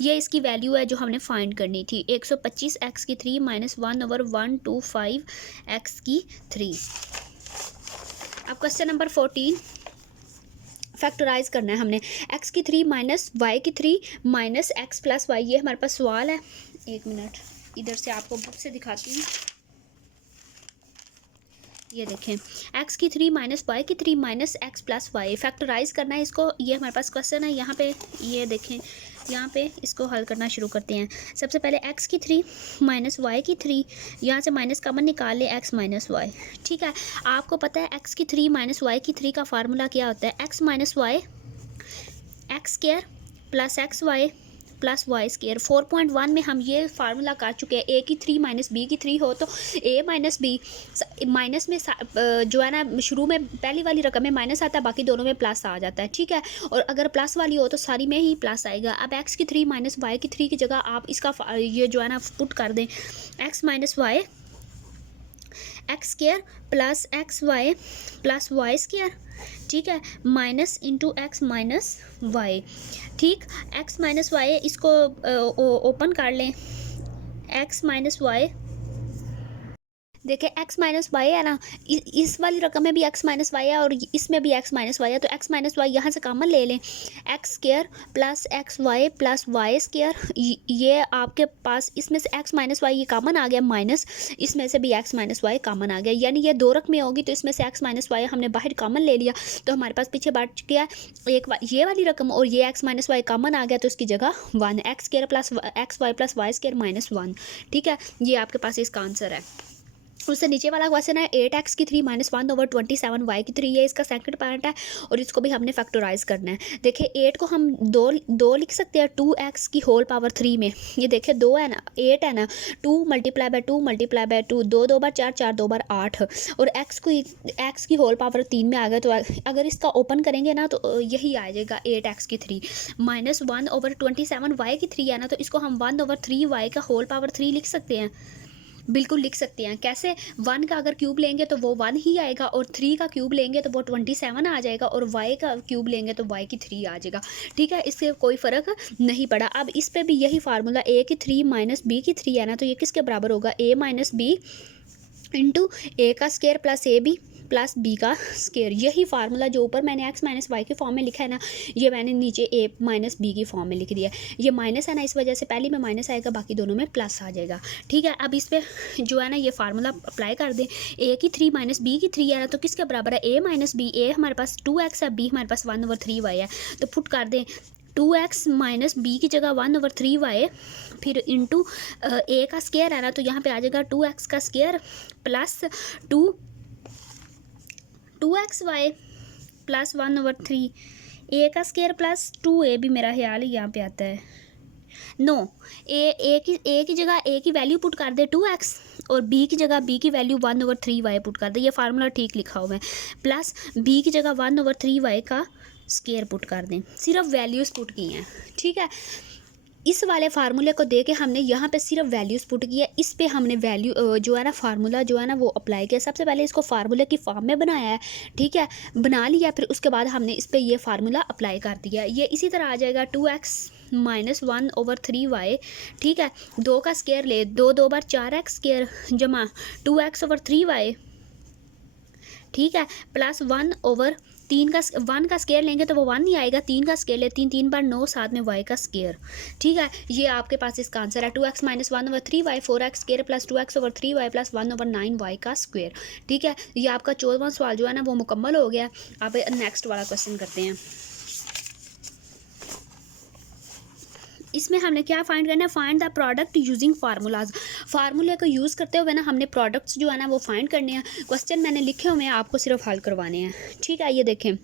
ये इसकी वैल्यू है जो हमने फाइंड करनी थी। 125 एक्स की 3 माइनस 1/125 एक्स की 3। अब क्वेश्चन नंबर 14 फैक्टराइज करना है हमने। एक्स की 3 माइनस वाई की 3 माइनस एक्स प्लस वाई, ये हमारे पास सवाल है। 1 मिनट इधर से आपको बुक से दिखाती हूँ। ये देखें, एक्स की 3 माइनस वाई की 3 minus X plus Y factorise करना है इसको। ये हमारे पास क्वेश्चन है। यहाँ पे ये देखें, यहाँ पे इसको हल करना शुरू करते हैं। सबसे पहले एक्स की 3 माइनस वाई की 3, यहाँ से माइनस कॉमन निकाल ले, एक्स माइनस वाई। ठीक है, आपको पता है एक्स की 3 माइनस वाई की 3 का फार्मूला क्या होता है? X minus Y X square plus X Y plus Y square. 4.1 में हम ये फार्मूला कर चुके हैं। ए की 3 माइनस बी की 3 हो तो ए माइनस बी, माइनस में जो है ना शुरू में पहली वाली रकम में माइनस आता है, बाकी दोनों में प्लस आ जाता है। ठीक है, और अगर प्लस वाली हो तो सारी में ही प्लस आएगा। अब एक्स की 3 माइनस वाई की 3 की जगह आप इसका ये जो है ना पुट कर दें, X minus Y X square plus X Y plus Y square. ठीक है, minus into x minus Y. ठीक, एक्स माइनस वाई इसको ओपन कर लें, एक्स माइनस वाई। देखिए एक्स माइनस वाई है ना, इस वाली रकम में भी एक्स माइनस वाई है और इसमें भी एक्स माइनस वाई है, तो एक्स माइनस वाई यहाँ से कॉमन ले लें। X square plus X Y plus Y square, ये आपके पास इसमें से एक्स माइनस वाई ये कॉमन आ गया, माइनस इसमें से भी एक्स माइनस वाई कॉमन आ गया। यानी ये 2 रकमें होगी तो इसमें से एक्स माइनस वाई हमने बाहर कॉमन ले लिया, तो हमारे पास पीछे बच गया एक ये वाली रकम और ये एक्स माइनस वाई कॉमन आ गया, तो इसकी जगह 1 X square plus X Y plus Y square minus 1। ठीक है, ये आपके पास इसका आंसर है। उससे नीचे वाला क्वेश्चन है 8x की 3 माइनस 1/27 y की 3, ये इसका सेकंड पार्ट है और इसको भी हमने फैक्टराइज करना है। देखिए 8 को हम दो लिख सकते हैं 2x की होल पावर 3 में। ये देखिए 2 है ना, 8 है ना, 2 मल्टीप्लाई बाय 2 मल्टीप्लाई बाय 2, 2 2 बार 4, 4 2 बार 8 और x की होल पावर 3 में आ गया। तो अगर इसका ओपन करेंगे ना तो यही आ जाएगा 8x की 3 माइनस 1/27 y की 3 है ना, तो इसको हम 1/3 y का होल पावर 3 लिख सकते हैं। बिल्कुल लिख सकते हैं। कैसे? 1 का अगर क्यूब लेंगे तो वो 1 ही आएगा और 3 का क्यूब लेंगे तो वो 27 आ जाएगा और y का क्यूब लेंगे तो y की 3 आ जाएगा। ठीक है, इससे कोई फ़र्क नहीं पड़ा। अब इस पे भी यही फार्मूला, a की 3 माइनस b की 3 है ना, तो ये किसके बराबर होगा? a माइनस बी इंटू ए का square plus A B plus B का स्क्वायर। यही फार्मूला जो ऊपर मैंने एक्स माइनस वाई के फॉर्म में लिखा है ना, ये मैंने नीचे ए माइनस बी की फॉर्म में लिख दिया है। ये माइनस है ना, इस वजह से पहले में माइनस आएगा, बाकी दोनों में प्लस आ जाएगा। ठीक है, अब इस पर जो है ना ये फार्मूला अप्लाई कर दें। ए की 3 माइनस बी की 3 है ना, तो किसके बराबर है? ए माइनस बी। ए हमारे पास 2x है, बी हमारे पास 1/3y है, तो पुट कर दें 2x माइनस बी की जगह 1/3y फिर इंटू ए का स्क्वायर है ना, तो यहाँ पे आ जाएगा 2x का स्क्वायर प्लस 2xy प्लस 1/3 ए का स्क्वायर प्लस 2a भी मेरा ख्याल ही यहाँ पे आता है। नो, ए की जगह ए की वैल्यू पुट कर दे 2x और बी की जगह बी की वैल्यू 1/3y पुट कर दे। ये फार्मूला ठीक लिखा हुआ है। प्लस बी की जगह 1/3y का स्क्वायर पुट कर दें। सिर्फ वैल्यूज़ पुट की हैं। ठीक है, इस वाले फार्मूले को दे के हमने यहाँ पे सिर्फ वैल्यूज़ पुट किया। इस पे हमने वैल्यू जो है ना फार्मूला जो है ना वो अप्लाई किया। सबसे पहले इसको फार्मूले की फॉर्म में बनाया है। ठीक है, बना लिया, फिर उसके बाद हमने इस पे ये फार्मूला अप्लाई कर दिया। ये इसी तरह आ जाएगा 2x माइनस 1/3y। ठीक है, 2 का स्क्वायर ले, 2 2 बार 4x स्क्वायर जमा 2x/3y। ठीक है, प्लस 1/3 3 का 1 का स्केयर लेंगे तो वो 1 नहीं आएगा, 3 का स्केयर ले, 3 3 बार 9, साथ में y का स्केयर। ठीक है, ये आपके पास इसका आंसर है 2x minus 1/3y 4x square plus 2x/3y plus 1/9y का स्क्वेयर। ठीक है, ये आपका 14वां सवाल जो है ना वो मुकम्मल हो गया। अब नेक्स्ट वाला क्वेश्चन करते हैं। इसमें हमने क्या फाइंड करना है, find the product using formulas. फार्मूले को यूज़ करते हुए ना हमने प्रोडक्ट्स जो है ना वो फाइंड करने हैं। क्वेश्चन मैंने लिखे हुए हैं, आपको सिर्फ हल करवाने हैं। ठीक है, ये देखें,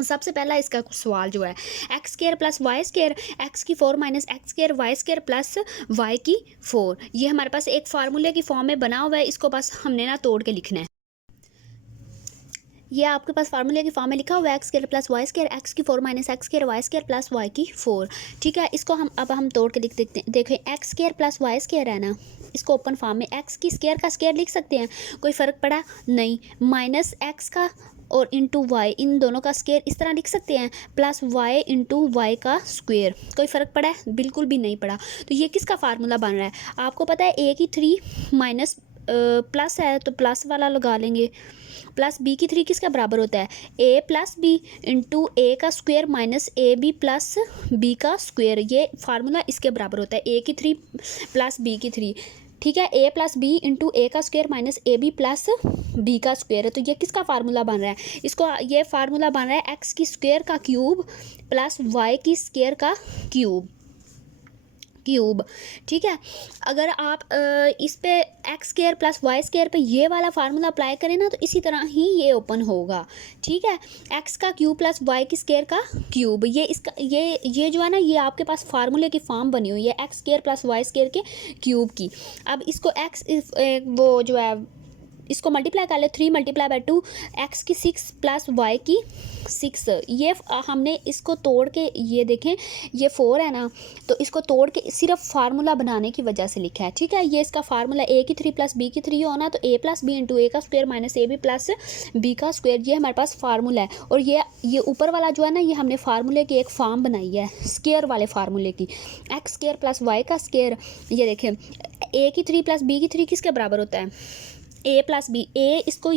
सबसे पहला इसका सवाल जो है X square plus Y square, X की 4 minus X square Y square plus Y की 4, ये हमारे पास एक फार्मूले की फॉर्म में बना हुआ है। इसको बस हमने ना तोड़ के लिखना है। ये आपके पास फार्मूले की फॉर्म में लिखा हुआ है X square plus Y square, X की 4 minus X square Y square plus Y की 4। ठीक है, इसको हम तोड़ के लिख देखते हैं। देखें, X square plus Y square है ना, इसको ओपन फॉर्म में एक्स की स्केयर का स्केयर लिख सकते हैं, कोई फ़र्क पड़ा नहीं। माइनस एक्स का और इंटू वाई, इन दोनों का स्केयर इस तरह लिख सकते हैं, प्लस वाई इंटू वाई का स्क्वेयर, कोई फ़र्क पड़ा है? बिल्कुल भी नहीं पड़ा। तो ये किसका फार्मूला बन रहा है? आपको पता है ए की 3 माइनस प्लस है तो प्लस वाला लगा लेंगे, प्लस बी की 3 किसका बराबर होता है, ए प्लस बी इंटू ए का square minus A B plus B का स्क्वेयर। ये फार्मूला इसके बराबर होता है, ए की 3 प्लस बी की 3। ठीक है, ए प्लस बी इंटू ए का square minus A B plus B का स्क्वेयर है। तो ये किसका फार्मूला बन रहा है? इसको ये फार्मूला बन रहा है एक्स की स्क्वेयर का क्यूब प्लस वाई की स्क्वेयर का क्यूब। ठीक है, अगर आप इस पे X square plus Y square पे ये वाला फार्मूला अप्लाई करें ना तो इसी तरह ही ये ओपन होगा। ठीक है, एक्स का क्यूब प्लस वाई की स्केयर का क्यूब, ये इसका ये जो है ना ये आपके पास फार्मूले की फॉर्म बनी हुई है X square plus Y square के क्यूब की। अब इसको एक्स वो जो है इसको मल्टीप्लाई कर ले, 3 मल्टीप्लाई बाई 2, एक्स की 6 प्लस वाई की 6। ये हमने इसको तोड़ के, ये देखें ये 4 है ना, तो इसको तोड़ के सिर्फ फार्मूला बनाने की वजह से लिखा है। ठीक है, ये इसका फार्मूला ए की 3 प्लस बी की 3 होना, तो ए प्लस बी इंटू ए का square minus A B plus B का स्क्वेयर, ये हमारे पास फार्मूला है। और ये ऊपर वाला जो है ना ये हमने फार्मूले की एक फॉर्म बनाई है स्केयर वाले फार्मूले की, एक्स स्केयर प्लस वाई का स्केयर। ये देखें, ए की 3 प्लस बी की 3 किसके बराबर होता है, ए प्लस बी। ए इसको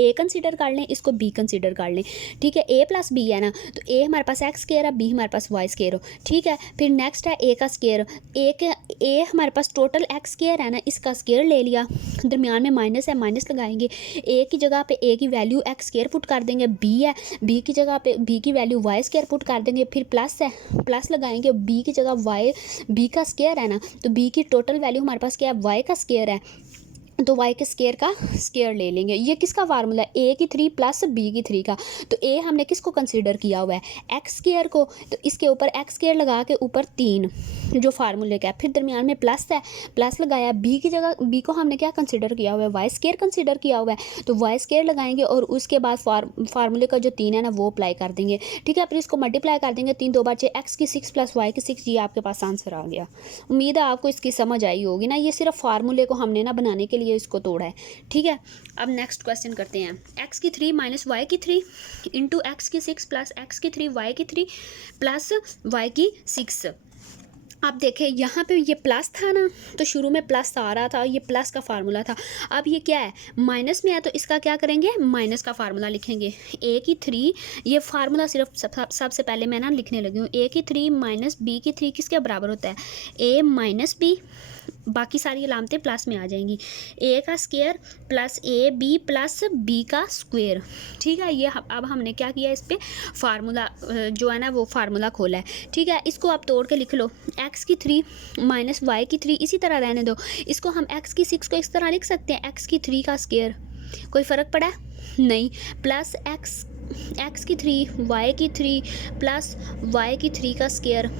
ए कंसीडर कर लें, इसको बी कंसीडर कर लें। ठीक है, ए प्लस बी है ना, तो ए हमारे पास एक्स स्केयर है, बी हमारे पास वाई स्केयर हो। ठीक है, फिर नेक्स्ट है ए का स्केयर। ए हमारे पास टोटल एक्स स्केयर है ना, इसका स्केयर ले लिया, दरमियान में माइनस है, माइनस लगाएंगे। ए की जगह पे ए की वैल्यू एक्स स्केयर पुट कर देंगे, बी है, बी की जगह पे बी की वैल्यू वाई स्केयर पुट कर देंगे, फिर प्लस है, प्लस लगाएंगे, बी की जगह वाई, बी का स्केयर है ना, तो बी की टोटल वैल्यू हमारे पास क्या है, वाई का स्केयर है, तो वाई के स्केयर का स्केयर ले लेंगे। ये किसका फार्मूला है, ए की 3 प्लस बी की 3 का। तो ए हमने किसको कंसीडर किया हुआ है, एक्स स्केयर को, तो इसके ऊपर एक्स स्केयर लगा के ऊपर 3 जो फार्मूले का है, फिर दरमियान में प्लस है, प्लस लगाया, बी की जगह बी को हमने क्या कंसीडर किया हुआ है, वाई स्केयर कंसीडर किया हुआ है, तो वाई स्केयर लगाएंगे और उसके बाद फार्मूले का जो 3 है ना वो अप्लाई कर देंगे। ठीक है, फिर इसको मल्टीप्लाई कर देंगे, 3 2 बार 6, एक्स की 6 प्लस वाई की 6, ये आपके पास आंसर आ गया। उम्मीद है आपको इसकी समझ आई होगी ना, ये सिर्फ फार्मूले को हमने ना बनाने के लिए इसको तोड़ा है। ठीक है, अब नेक्स्ट क्वेश्चन करते हैं। एक्स की 3 माइनस वाई की 3 इंटू एक्स की 6 प्लस एक्स की 3 वाई की 3 प्लस वाई की 6। अब देखें यहाँ पे ये प्लस था ना, तो शुरू में प्लस आ रहा था, ये प्लस का फार्मूला था। अब ये क्या है, माइनस में है, तो इसका क्या करेंगे, माइनस का फार्मूला लिखेंगे। ए की 3, ये फार्मूला सिर्फ सबसे पहले मैं ना लिखने लगी हूँ। ए की 3 माइनस बी की 3 किसके बराबर होता है, ए माइनस बी, बाकी सारी अलामतें प्लस में आ जाएंगी, ए का square plus A B plus B का स्क्वायर। ठीक है, ये अब हमने क्या किया, इस पर फार्मूला जो है ना वो फार्मूला खोला है। ठीक है, इसको आप तोड़ के लिख लो, एक्स की 3 माइनस वाई की 3 इसी तरह रहने दो। इसको हम एक्स की 6 को इस तरह लिख सकते हैं, एक्स की 3 का स्क्वायर, कोई फ़र्क पड़ा नहीं, प्लस एक्स की 3 वाई की 3 प्लस वाई की 3 का स्क्वायर,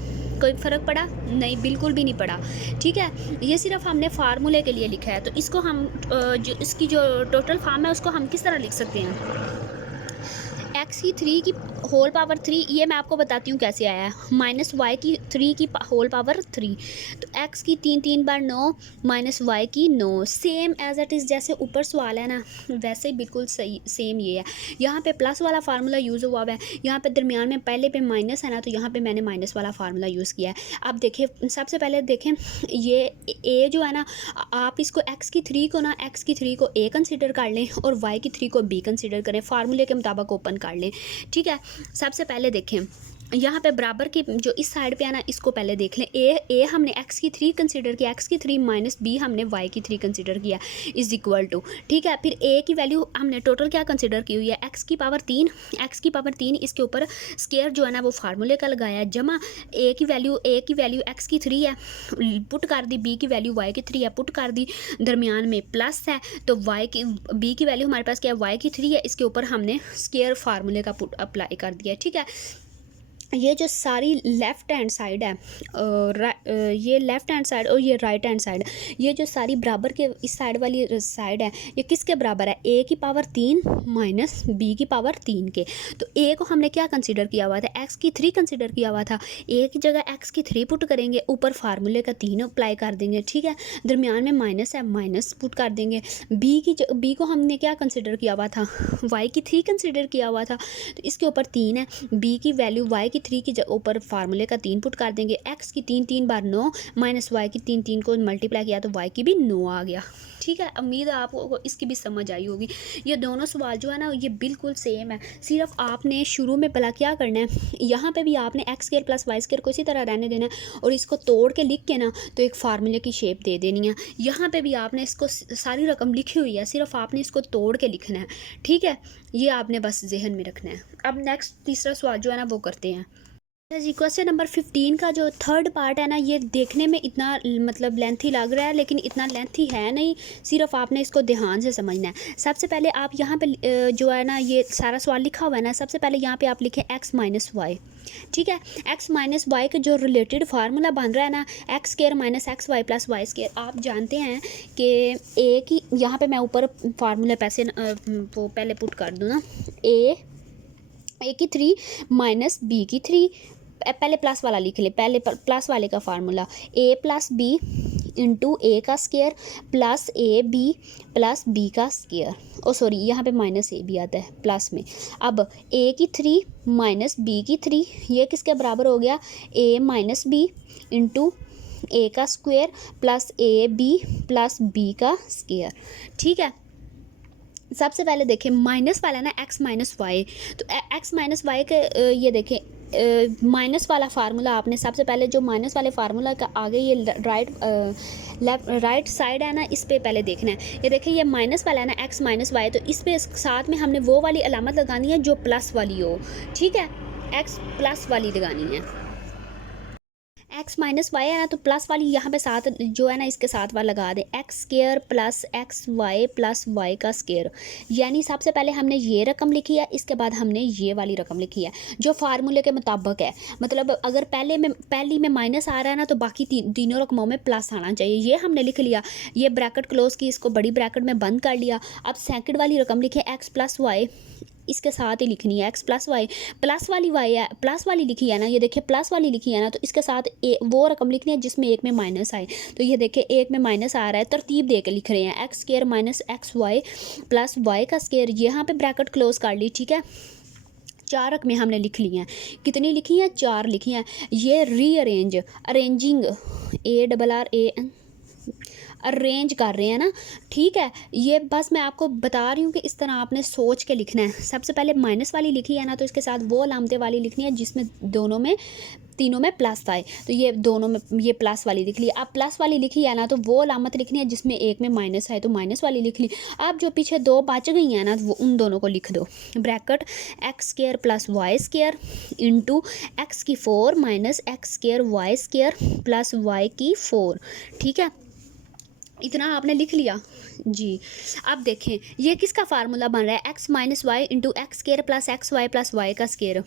कोई फ़र्क पड़ा नहीं, बिल्कुल भी नहीं पड़ा। ठीक है, ये सिर्फ हमने फार्मूले के लिए लिखा है। तो इसको हम जो इसकी जो टोटल फॉर्म है उसको हम किस तरह लिख सकते हैं, एक्स की 3 की होल पावर 3, ये मैं आपको बताती हूँ कैसे आया है, माइनस वाई की 3 की होल पावर 3, तो एक्स की 3 3 बार 9 माइनस वाई की 9, सेम एज इट इज़ जैसे ऊपर सवाल है ना वैसे ही बिल्कुल सही सेम ये है। यहाँ पे प्लस वाला फार्मूला यूज़ हुआ है, यहाँ पे दरमियान में पहले पे माइनस है ना, तो यहाँ पे मैंने माइनस वाला फार्मूला यूज़ किया है। अब देखिए, सबसे पहले देखें ये ए जो है ना, आप इसको एक्स की 3 को ना, एक्स की 3 को ए कंसिडर कर लें और वाई की 3 को बी कंसिडर करें, फार्मूले के मुताबिक ओपन कर लें। ठीक है, सबसे पहले देखें यहाँ पे बराबर की जो इस साइड पे है ना, इसको पहले देख लें। ए हमने x की 3 कंसीडर किया, x की 3 माइनस बी हमने y की 3 कंसीडर किया इज इक्वल टू, ठीक है। फिर a की वैल्यू हमने टोटल क्या कंसीडर की हुई है, x की पावर 3, इसके ऊपर स्केयर जो है ना वो फार्मूले का लगाया है, जमा a की वैल्यू x की 3 है, पुट कर दी, b की वैल्यू y की 3 है, पुट कर दी, दरमियान में प्लस है तो b की वैल्यू हमारे पास क्या है, y की 3 है, इसके ऊपर हमने स्केयर फार्मूले का पुट अप्लाई कर दिया। ठीक है, ये जो सारी लेफ़्ट हैंड साइड है ये लेफ़्ट हैंड साइड और ये राइट हैंड साइड, ये जो सारी बराबर के इस साइड वाली साइड है ये किसके बराबर है, a की पावर 3 माइनस b की पावर 3 के। तो a को हमने क्या कंसीडर किया हुआ था, x की 3 कंसीडर किया हुआ था, a की जगह x की 3 पुट करेंगे, ऊपर फार्मूले का 3 अप्लाई कर देंगे। ठीक है, दरमियान में माइनस है, माइनस पुट कर देंगे। b को हमने क्या कंसिडर किया हुआ था, y की 3 कंसिडर किया हुआ था, तो इसके ऊपर 3 है, b की वैल्यू y की 3 की ऊपर फार्मूले का 3 पुट कर देंगे। x की 3 बार 9 माइनस y की 3 को मल्टीप्लाई किया तो y की भी 9 आ गया। ठीक है, उम्मीद है आपको इसकी भी समझ आई होगी। ये दोनों सवाल जो है ना ये बिल्कुल सेम है, सिर्फ आपने शुरू में भला क्या करना है, यहाँ पे भी आपने X square plus Y square को इसी तरह रहने देना है और इसको तोड़ के लिख के ना तो एक फार्मूले की शेप दे देनी है। यहाँ पे भी आपने इसको सारी रकम लिखी हुई है, सिर्फ आपने इसको तोड़ के लिखना है। ठीक है, ये आपने बस जहन में रखना है। अब नेक्स्ट तीसरा सवाल जो है ना वो करते हैं जी। क्वेश्चन नंबर 15 का जो थर्ड पार्ट है ना ये देखने में इतना मतलब लेंथी लग रहा है लेकिन इतना लेंथी है नहीं, सिर्फ आपने इसको ध्यान से समझना है। सबसे पहले आप यहाँ पे जो है ना ये सारा सवाल लिखा हुआ है ना, सबसे पहले यहाँ पे आप लिखें x माइनस वाई। ठीक है, x माइनस वाई का जो रिलेटेड फार्मूला बन रहा है ना X square minus X Y plus Y square, आप जानते हैं कि a की यहाँ पे मैं ऊपर फार्मूला पैसे वो पहले पुट कर दूँ ना, a की 3 माइनस b की 3, पहले प्लस वाला लिख ले, पहले प्लस वाले का formula a plus B into ए का square plus A B plus B का स्केयर, ओ सॉरी यहाँ पे माइनस ए भी आता है प्लस में। अब a की 3 माइनस b की 3 ये किसके बराबर हो गया, a माइनस बी इंटू ए का square plus A B plus B का स्केयर। ठीक है, सबसे पहले देखें माइनस वाला ना x माइनस वाई, तो x माइनस वाई के ये देखें माइनस वाला फार्मूला आपने सबसे पहले जो माइनस वाले फार्मूला का आगे ये राइट साइड है ना इस पे पहले देखना है। ये देखिए ये माइनस वाला है ना x माइनस वाई, तो इस पे साथ में हमने वो वाली अलामत लगानी है जो प्लस वाली हो। ठीक है, x प्लस वाली लगानी है, x माइनस वाई है ना तो प्लस वाली यहाँ पे साथ जो है ना इसके साथ वाला लगा दें, X square plus X Y plus Y का स्केयर। यानी सबसे पहले हमने ये रकम लिखी है, इसके बाद हमने ये वाली रकम लिखी है जो फार्मूले के मुताबिक है। मतलब अगर पहली में माइनस आ रहा है ना तो बाकी तीनों रकमों में प्लस आना चाहिए, ये हमने लिख लिया। ये ब्रैकेट क्लोज की, इसको बड़ी ब्रैकेट में बंद कर लिया। अब सेकंड वाली रकम लिखे एक्स प्लस वाई, इसके साथ ही लिखनी है एक्स प्लस वाई, प्लस वाली वाई है, प्लस वाली लिखी है ना, ये देखिए प्लस वाली लिखी है ना तो इसके साथ वो रकम लिखनी है जिसमें एक में माइनस आए। तो ये देखिए एक में माइनस आ रहा है, तरतीब दे के लिख रहे हैं, X square minus X Y plus Y का स्क्वायर, यहाँ पे ब्रैकेट क्लोज कर ली। ठीक है, 4 रकमें हमने लिख ली हैं। कितनी लिखी हैं, 4 लिखी हैं। ये अरेंजिंग ARRAN अरेंज कर रहे हैं ना। ठीक है, ये बस मैं आपको बता रही हूँ कि इस तरह आपने सोच के लिखना है। सबसे पहले माइनस वाली लिखी है ना तो इसके साथ वो अलामतें वाली लिखनी है जिसमें तीनों में प्लस आए, तो ये दोनों में ये प्लस वाली लिख ली। अब प्लस वाली लिखी है ना तो वो अलामत लिखनी है जिसमें एक में माइनस है तो माइनस वाली लिख ली। अब जो पीछे 2 बच गई हैं ना वो उन दोनों को लिख दो, bracket X square plus Y square into X की 4 minus X square Y square plus Y की 4। ठीक है, इतना आपने लिख लिया जी। अब देखें ये किसका फार्मूला बन रहा है, X minus Y into X square plus X Y plus Y का स्क्वायर।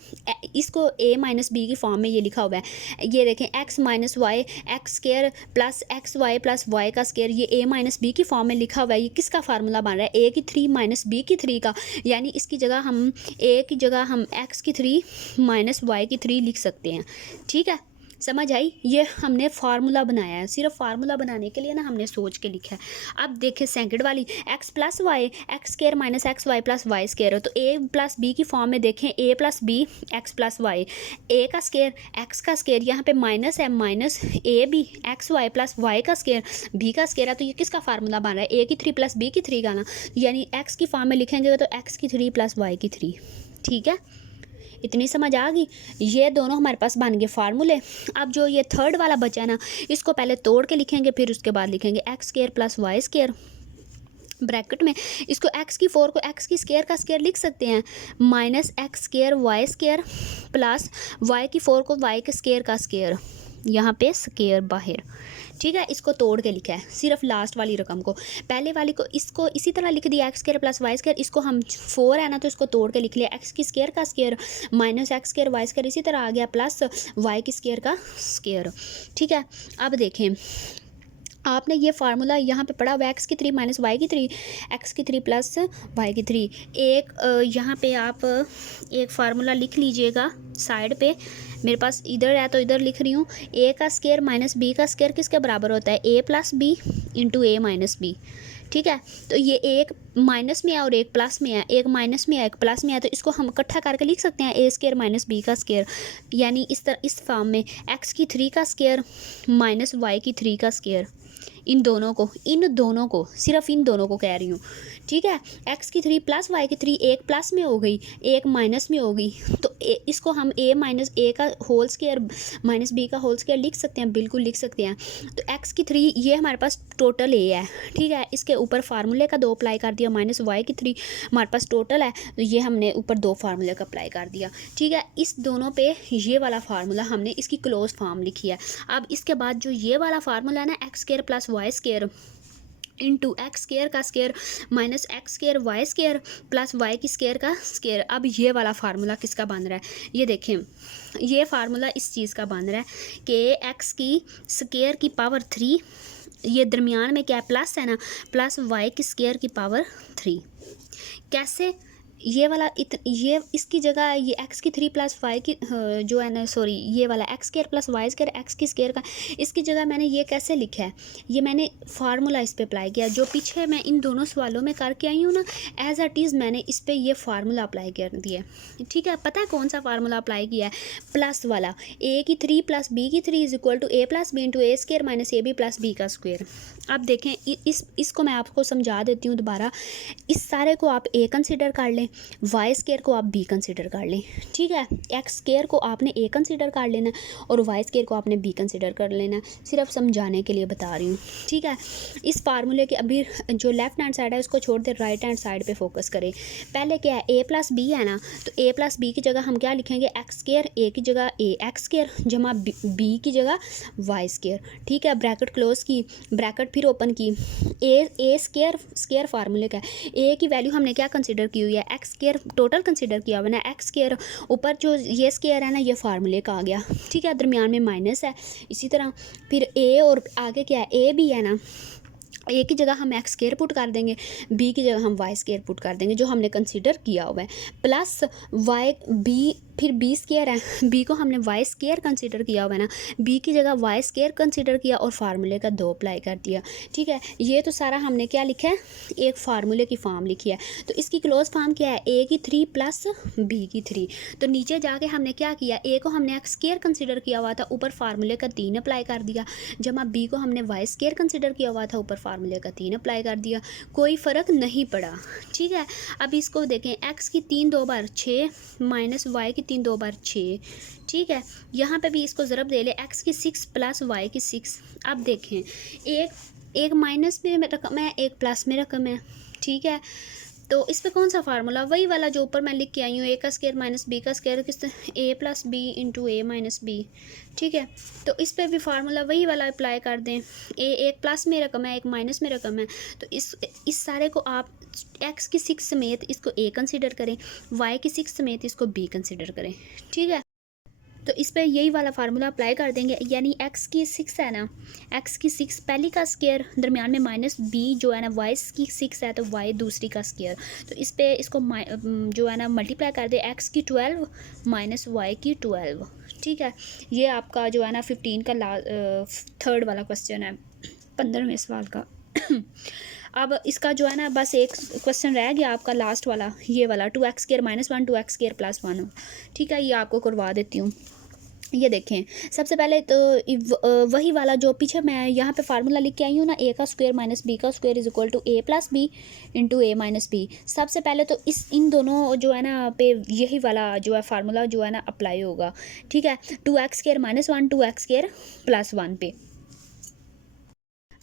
इसको a माइनस बी की फॉर्म में ये लिखा हुआ है। ये देखें X minus Y X square plus X Y plus Y का स्क्वायर, ये a माइनस बी की फॉर्म में लिखा हुआ है। ये किसका फार्मूला बन रहा है, a की 3 माइनस बी की 3 का, यानी इसकी जगह हम a की जगह हम x की 3 माइनस वाई की 3 लिख सकते हैं। ठीक है, समझ आई। ये हमने फार्मूला बनाया है, सिर्फ फार्मूला बनाने के लिए ना हमने सोच के लिखा है। अब देखें सेकंड वाली X plus Y X square minus X Y plus Y square, तो ए प्लस बी की फॉर्म में देखें a plus B X plus Y, A का स्क्वायर एक्स का स्क्वायर, यहाँ पे माइनस है minus A B X Y plus Y का स्क्वायर बी का स्क्वायर है। तो ये किसका फार्मूला बन रहा है, a की 3 प्लस बी की 3 का ना, यानी एक्स की फॉर्म में लिखेंगे तो एक्स की 3 प्लस वाई की 3। ठीक है, इतनी समझ आ गई। ये दोनों हमारे पास बन गए फार्मूले। अब जो ये थर्ड वाला बचा ना, इसको पहले तोड़ के लिखेंगे, फिर उसके बाद लिखेंगे X square plus Y square bracket में। इसको एक्स की 4 को एक्स की स्क्वायर का स्क्वायर लिख सकते हैं, minus X square Y square plus Y की 4 को वाई के स्क्वायर का स्क्वायर, यहाँ पे स्क्वायर बाहर। ठीक है, इसको तोड़ के लिखा है सिर्फ लास्ट वाली रकम को। पहले वाली को इसको इसी तरह लिख दिया X square plus Y square. इसको हम 4 है ना तो इसको तोड़ के लिख लिया, एक्स की स्क्वायर का square minus X square Y square इसी तरह आ गया प्लस वाई की स्क्वायर का स्क्वायर। ठीक है, अब देखें आपने ये फार्मूला यहाँ पे पढ़ा हुआ है एक्स की 3 माइनस वाई की 3, एक्स की 3 प्लस वाई की 3। एक यहाँ पे आप एक फार्मूला लिख लीजिएगा साइड पे, मेरे पास इधर है तो इधर लिख रही हूँ। ए का स्क्वायर माइनस बी का स्क्वायर किसके बराबर होता है, ए plus B into A minus b. ठीक है, तो ये एक माइनस में है और एक प्लस में है, एक माइनस में है एक प्लस में है, तो इसको हम इकट्ठा करके लिख सकते हैं ए स्क्वायर माइनस बी का स्क्वायर, यानी इस तरह इस फॉर्म में एक्स की 3 का स्क्वायर माइनस वाई की 3 का स्क्वायर। इन दोनों को सिर्फ इन दोनों को कह रही हूँ। ठीक है, एक्स की 3 प्लस वाई की 3, एक प्लस में हो गई एक माइनस में हो गई, तो इसको हम ए माइनस ए का होल स्क्वायर माइनस बी का होल स्क्वायर लिख सकते हैं, बिल्कुल लिख सकते हैं। तो एक्स की 3 ये हमारे पास टोटल ए है। ठीक है, इसके ऊपर फार्मूले का 2 अप्लाई कर दिया, माइनस वाई की 3 हमारे पास टोटल है, तो ये हमने ऊपर 2 फार्मूले का अप्लाई कर दिया। ठीक है, इस दोनों पे ये वाला फार्मूला हमने इसकी क्लोज फॉर्म लिखी है। अब इसके बाद जो ये वाला फार्मूला है ना, X square plus Y square into X square का square minus X square Y square plus Y की स्क्वायर का स्क्वायर। अब ये वाला फार्मूला किसका बन रहा है, ये देखें, ये फार्मूला इस चीज़ का बन रहा है कि एक्स की स्क्वायर की पावर 3, ये दरमियान में क्या प्लस है ना, प्लस वाई की स्क्वायर की पावर 3। कैसे, ये वाला ये इसकी जगह ये एक्स की 3 प्लस वाई की जो है ना, सॉरी ये वाला X square plus Y square X की स्क्वायर का, इसकी जगह मैंने ये कैसे लिखा है, ये मैंने फार्मूला इस पे अप्लाई किया जो पीछे मैं इन दोनों सवालों में करके आई हूँ ना, एज इट इज़ मैंने इस पे ये फार्मूला अप्लाई कर दिया। ठीक है, पता है कौन सा फार्मूला अप्लाई किया है, प्लस वाला, ए की 3 प्लस बी की 3 is equal to A plus B into A square minus A B plus B का स्क्वायर। अब देखें इसको मैं आपको समझा देती हूँ दोबारा। इस सारे को आप ए कंसिडर कर लें, वाई स्क्वायर को आप बी कंसिडर कर लें। ठीक है, एक्स स्क्वायर को आपने ए कंसिडर कर लेना और वाई स्क्वायर को आपने बी कंसिडर कर लेना, सिर्फ समझाने के लिए बता रही हूँ। ठीक है, इस फार्मूले के अभी जो लेफ्ट हैंड साइड है उसको छोड़ दे, राइट हैंड साइड पे फोकस करें। पहले क्या है, ए प्लस बी है ना, तो ए प्लस बी की जगह हम क्या लिखेंगे, एक्स स्क्वायर, ए की जगह ए एक्स स्क्वायर जमा बी की जगह वाई स्क्वायर। ठीक है, ब्रैकेट क्लोज की, ब्रैकेट फिर ओपन की, ए स्क्वायर फार्मूले का ए की वैल्यू हमने क्या कंसिडर की हुई है, एक्स स्क्वायर टोटल कंसिडर किया हुआ ना, एक्स स्क्वायर ऊपर जो ये स्क्वायर है ना ये फार्मूले का आ गया। ठीक है, दरमियान में माइनस है, इसी तरह फिर ए और आगे क्या है, ए भी है ना, ए की जगह हम एक्स स्क्वायर पुट कर देंगे, बी की जगह हम वाई स्क्वायर पुट कर देंगे जो हमने कंसीडर किया हुआ है, प्लस वाई बी, फिर बी स्क्वायर है, बी को हमने वाई स्क्वायर कंसीडर किया हुआ है ना, बी की जगह वाई स्क्वायर कंसीडर किया और फार्मूले का 2 अप्लाई कर दिया। ठीक है, ये तो सारा हमने क्या लिखा है, एक फार्मूले की फॉर्म लिखी है। तो इसकी क्लोज फॉर्म क्या है, ए की 3 प्लस बी की 3। तो नीचे जाके हमने क्या किया, ए को हमने एक्स स्क्वायर कंसीडर किया हुआ था, ऊपर फार्मूले का 3 अप्लाई कर दिया, जमा बी को हमने वाई स्क्वायर कंसीडर किया हुआ था, ऊपर फार्मूले का 3 अप्लाई कर दिया, कोई फ़र्क नहीं पड़ा। ठीक है, अब इसको देखें, एक्स की 3 2 बार 6 माइनस वाई की 3 2 बार 6। ठीक है, यहाँ पे भी इसको ज़रब दे ले, एक्स की 6 प्लस वाई की 6। अब देखें, एक माइनस में रकम है, एक प्लस में रकम है। ठीक है, तो इस पे कौन सा फार्मूला, वही वाला जो ऊपर मैं लिख के आई हूँ, ए का स्क्वायर माइनस बी का स्क्वायर किस, ए plus B into A minus b. ठीक है, तो इस पे भी फार्मूला वही वाला अप्लाई कर दें, एक प्लस में रकम है एक माइनस में रकम है, तो इस सारे को आप एक्स की 6 समेत इसको ए कंसिडर करें, वाई की 6 समेत इसको बी कंसिडर करें। ठीक है, तो इस पर यही वाला फार्मूला अप्लाई कर देंगे, यानी एक्स की 6 है ना, एक्स की 6 पहली का स्क्वायर दरमियान में माइनस बी जो है ना वाई की 6 है, तो वाई दूसरी का स्क्वायर, तो इस पर इसको जो है ना मल्टीप्लाई कर दे, एक्स की 12 माइनस वाई की 12। ठीक है, ये आपका जो है ना 15 का थर्ड वाला क्वेश्चन है, 15वें सवाल का। अब इसका जो है ना बस एक क्वेश्चन रह गया आपका लास्ट वाला, ये वाला 2x² - 1 2x² + 1। ठीक है, ये आपको करवा देती हूँ। ये देखें, सबसे पहले तो वही वाला जो पीछे मैं यहाँ पे फार्मूला लिख के आई हूँ ना, ए का स्क्वायर माइनस बी का square is equal to A plus B into A minus B. सबसे पहले तो इन दोनों जो है ना पे यही वाला जो है फार्मूला जो है ना अप्लाई होगा, ठीक है। 2x² - 1 2x² + 1 पे।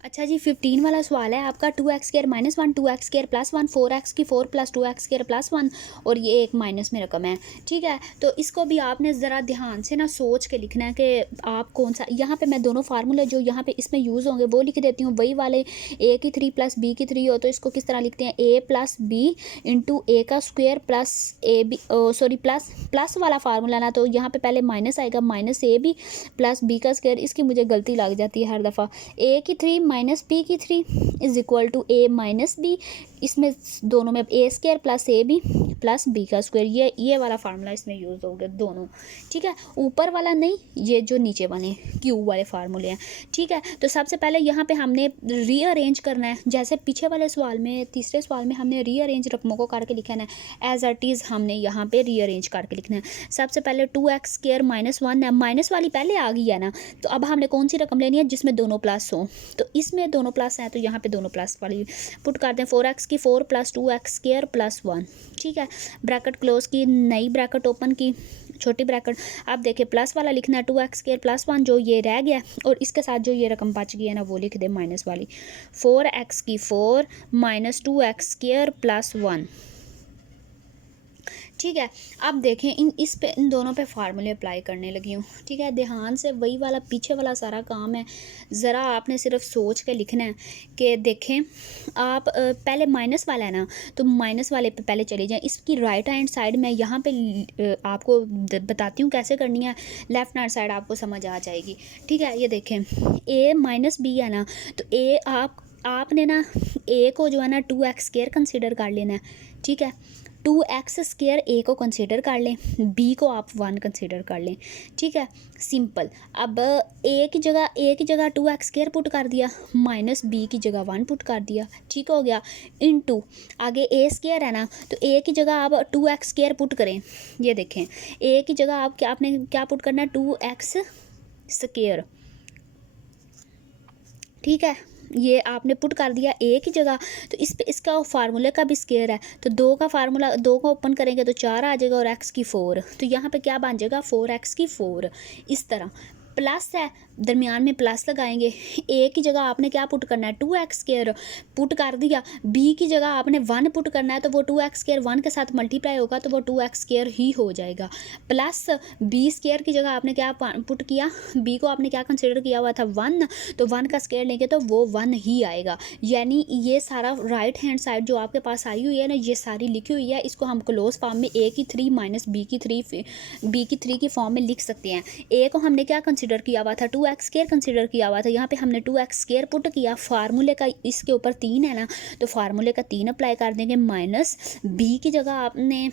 अच्छा जी, 15 वाला सवाल है आपका। 2x² - 1 2x² + 1 4x की 4 + 2x² + 1 और ये एक माइनस में रकम है, ठीक है। तो इसको भी आपने ज़रा ध्यान से ना सोच के लिखना है कि आप कौन सा, यहाँ पे मैं दोनों फार्मूले जो यहाँ पे इसमें यूज़ होंगे वो लिख देती हूँ। वही वाले a की 3 + b की 3 हो तो इसको किस तरह लिखते हैं, a + b इंटू a का square plus A B, sorry plus वाला फार्मूला ना, तो यहाँ पे पहले माइनस आएगा, -ab + b का स्क्वायर। इसकी मुझे गलती लग जाती है हर दफ़ा। a की 3 - b की 3 is equal to a - b। इसमें दोनों में a² + ab + b का स्क्वायर, ये वाला फार्मूला इसमें यूज़ होगा दोनों, ठीक है। ऊपर वाला नहीं, ये जो नीचे वाले क्यूब वाले फार्मूले हैं, ठीक है। तो सबसे पहले यहाँ पे हमने रीअरेंज करना है, जैसे पीछे वाले सवाल में, तीसरे सवाल में हमने रीअरेंज रकमों को करके लिखना है, एज इट इज़ हमने यहाँ पे रीअरेंज करके लिखना है। सबसे पहले 2x² - 1 है, माइनस वाली पहले आ गई है ना, तो अब हमने कौन सी रकम लेनी है जिसमें दोनों प्लस हों, तो इसमें दोनों प्लस हैं तो यहाँ पे दोनों प्लस वाली पुट करते हैं। 4x की 4 + 2x² + 1, ठीक है। ब्रैकेट क्लोज की, नई ब्रैकेट ओपन की, छोटी ब्रैकेट। अब देखिए प्लस वाला लिखना है 2x² + 1 जो ये रह गया, और इसके साथ जो ये रकम बच गई है ना वो लिख दे माइनस वाली। 4x की 4 - 2x² + 1, ठीक है। अब देखें इन दोनों पे फार्मूले अप्लाई करने लगी हूँ, ठीक है। ध्यान से वही वाला पीछे वाला सारा काम है, ज़रा आपने सिर्फ सोच के लिखना है कि देखें आप पहले माइनस वाला है ना, तो माइनस वाले पे पहले चले जाएं। इसकी राइट हैंड साइड में यहाँ पे आपको बताती हूँ कैसे करनी है, लेफ़्ट हैंड साइड आपको समझ आ जाएगी, ठीक है। ये देखें a - b है ना, तो आपने ना a को जो है ना 2x² कंसिडर कर लेना है, ठीक है। 2x² a को कंसिडर कर लें, b को आप 1 कंसिडर कर लें, ठीक है। सिंपल। अब a की जगह 2x² पुट कर दिया, माइनस b की जगह 1 पुट कर दिया, ठीक हो गया। इनटू आगे a² है ना, तो a की जगह आप 2x² पुट करें। ये देखें a की जगह आपने क्या पुट करना है, 2x², ठीक है। ये आपने पुट कर दिया a की जगह, तो इस पे इसका फार्मूले का भी स्क्वायर है, तो 2 का फार्मूला 2 को ओपन करेंगे तो 4 आ जाएगा, और x की 4, तो यहाँ पे क्या बन जाएगा 4x की 4। इस तरह प्लस है, दरमियान में प्लस लगाएंगे। a की जगह आपने क्या पुट करना है, 2x² पुट कर दिया, b की जगह आपने 1 पुट करना है, तो वो 2x² 1 के साथ मल्टीप्लाई होगा तो वो 2x² ही हो जाएगा। प्लस b² की जगह आपने क्या पुट किया, b को आपने क्या कंसिडर किया हुआ था 1, तो 1 का स्क्वायर लेंगे तो वो 1 ही आएगा। यानी ये सारा राइट हैंड साइड जो आपके पास आई हुई है ना, ये सारी लिखी हुई है, इसको हम क्लोज फॉर्म में a की 3 - b की 3 की फॉर्म में लिख सकते हैं। a को हमने क्या कंसिडर किया हुआ था, 2x² कंसिडर किया हुआ था, यहाँ पे हमने 2x² पुट किया, फार्मूले का इसके ऊपर 3 है ना, तो फार्मूले का 3 अप्लाई कर देंगे, माइनस b की जगह आपने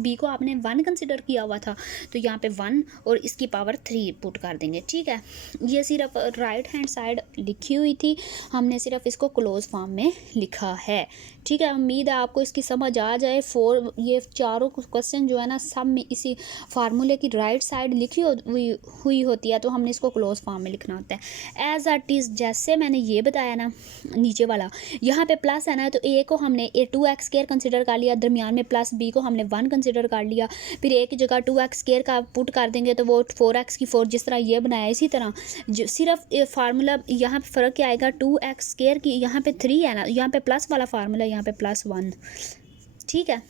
b को आपने 1 कंसिडर किया हुआ था, तो यहाँ पे 1 और इसकी पावर 3 पुट कर देंगे, ठीक है। ये सिर्फ राइट हैंड साइड लिखी हुई थी, हमने सिर्फ इसको क्लोज फॉर्म में लिखा है, ठीक है। उम्मीद है आपको इसकी समझ आ जाए। ये चारों क्वेश्चन जो है ना सब में इसी फार्मूले की राइट साइड लिखी हुई होती है, तो हमने इसको क्लोज फॉर्म में लिखना होता है एज इट इज़, जैसे मैंने ये बताया ना नीचे वाला। यहाँ पे प्लस है ना, तो a को हमने 2x² कंसिडर कर लिया, दरमियान में प्लस b को हमने 1 कंसिडर कर लिया, फिर a की जगह 2x² का पुट कर देंगे तो वो 4x की 4 जिस तरह ये बनाया, इसी तरह जो सिर्फ फार्मूला यहाँ पे फ़र्क क्या आएगा, 2x² की यहाँ पे 3 है ना, यहाँ पे प्लस वाला फार्मूला, यहाँ पे +1, ठीक है।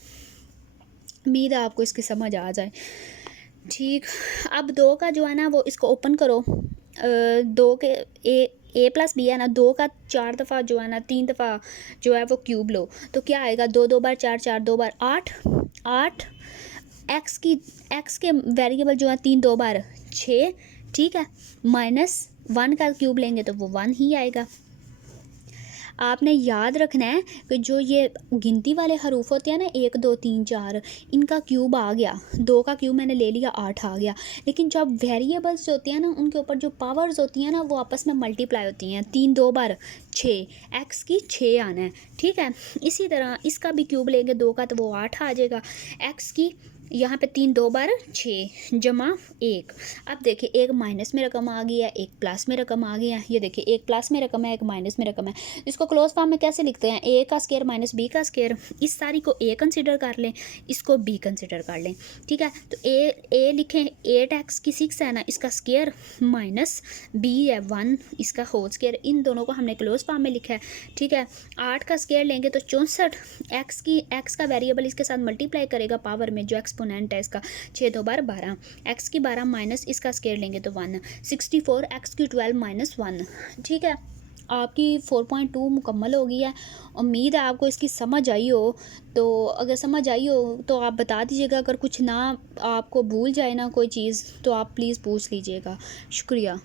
उम्मीद है आपको इसकी समझ आ जाए, ठीक। अब 2 का जो है ना वो इसको ओपन करो, 2 के a + b है ना, 2 का 4 दफ़ा जो है ना 3 दफ़ा जो है वो क्यूब लो, तो क्या आएगा, 2 2 बार 4 4 2 बार 8 x के वेरिएबल जो है 3 2 बार 6, ठीक है। -1 का क्यूब लेंगे तो वो 1 ही आएगा। आपने याद रखना है कि जो ये गिनती वाले हरूफ होते हैं ना 1 2 3 4, इनका क्यूब आ गया, 2 का क्यूब मैंने ले लिया 8 आ गया, लेकिन जब वेरिएबल्स होते हैं ना उनके ऊपर जो पावर्स होती हैं ना वो आपस में मल्टीप्लाई होती हैं, 3 2 बार 6, x की 6 आना है, ठीक है। इसी तरह इसका भी क्यूब लेंगे 2 का तो वो 8 आ जाएगा, x की यहाँ पे 3 2 बार 6 जमा 1। अब देखिए एक माइनस में रकम आ गई है, एक प्लस में रकम आ गया है। ये देखिए एक प्लस में रकम है, एक माइनस में रकम है। इसको क्लोज फॉर्म में कैसे लिखते हैं, ए का स्क्वायर माइनस बी का स्क्वायर। इस सारी को ए कंसिडर कर लें, इसको बी कंसिडर कर लें, ठीक है। तो ए लिखें 8x की 6 है ना, इसका स्क्वायर माइनस बी है 1 इसका होल स्क्वायर। इन दोनों को हमने क्लोज फॉर्म में लिखा है, ठीक है। 8 का स्क्वायर लेंगे तो 64, एक्स का वेरिएबल इसके साथ मल्टीप्लाई करेगा पावर में, जो एक्सपोनेंट है इसका 6 2 बार 12, एक्स की 12 माइनस इसका स्क्वायर लेंगे तो 1, 64 एक्स की 12 माइनस 1, ठीक है। आपकी 4.2 मुकम्मल हो गई है। उम्मीद है आपको इसकी समझ आई हो। तो अगर समझ आई हो तो आप बता दीजिएगा, अगर कुछ ना आपको भूल जाए ना कोई चीज़ तो आप प्लीज़ पूछ लीजिएगा। शुक्रिया।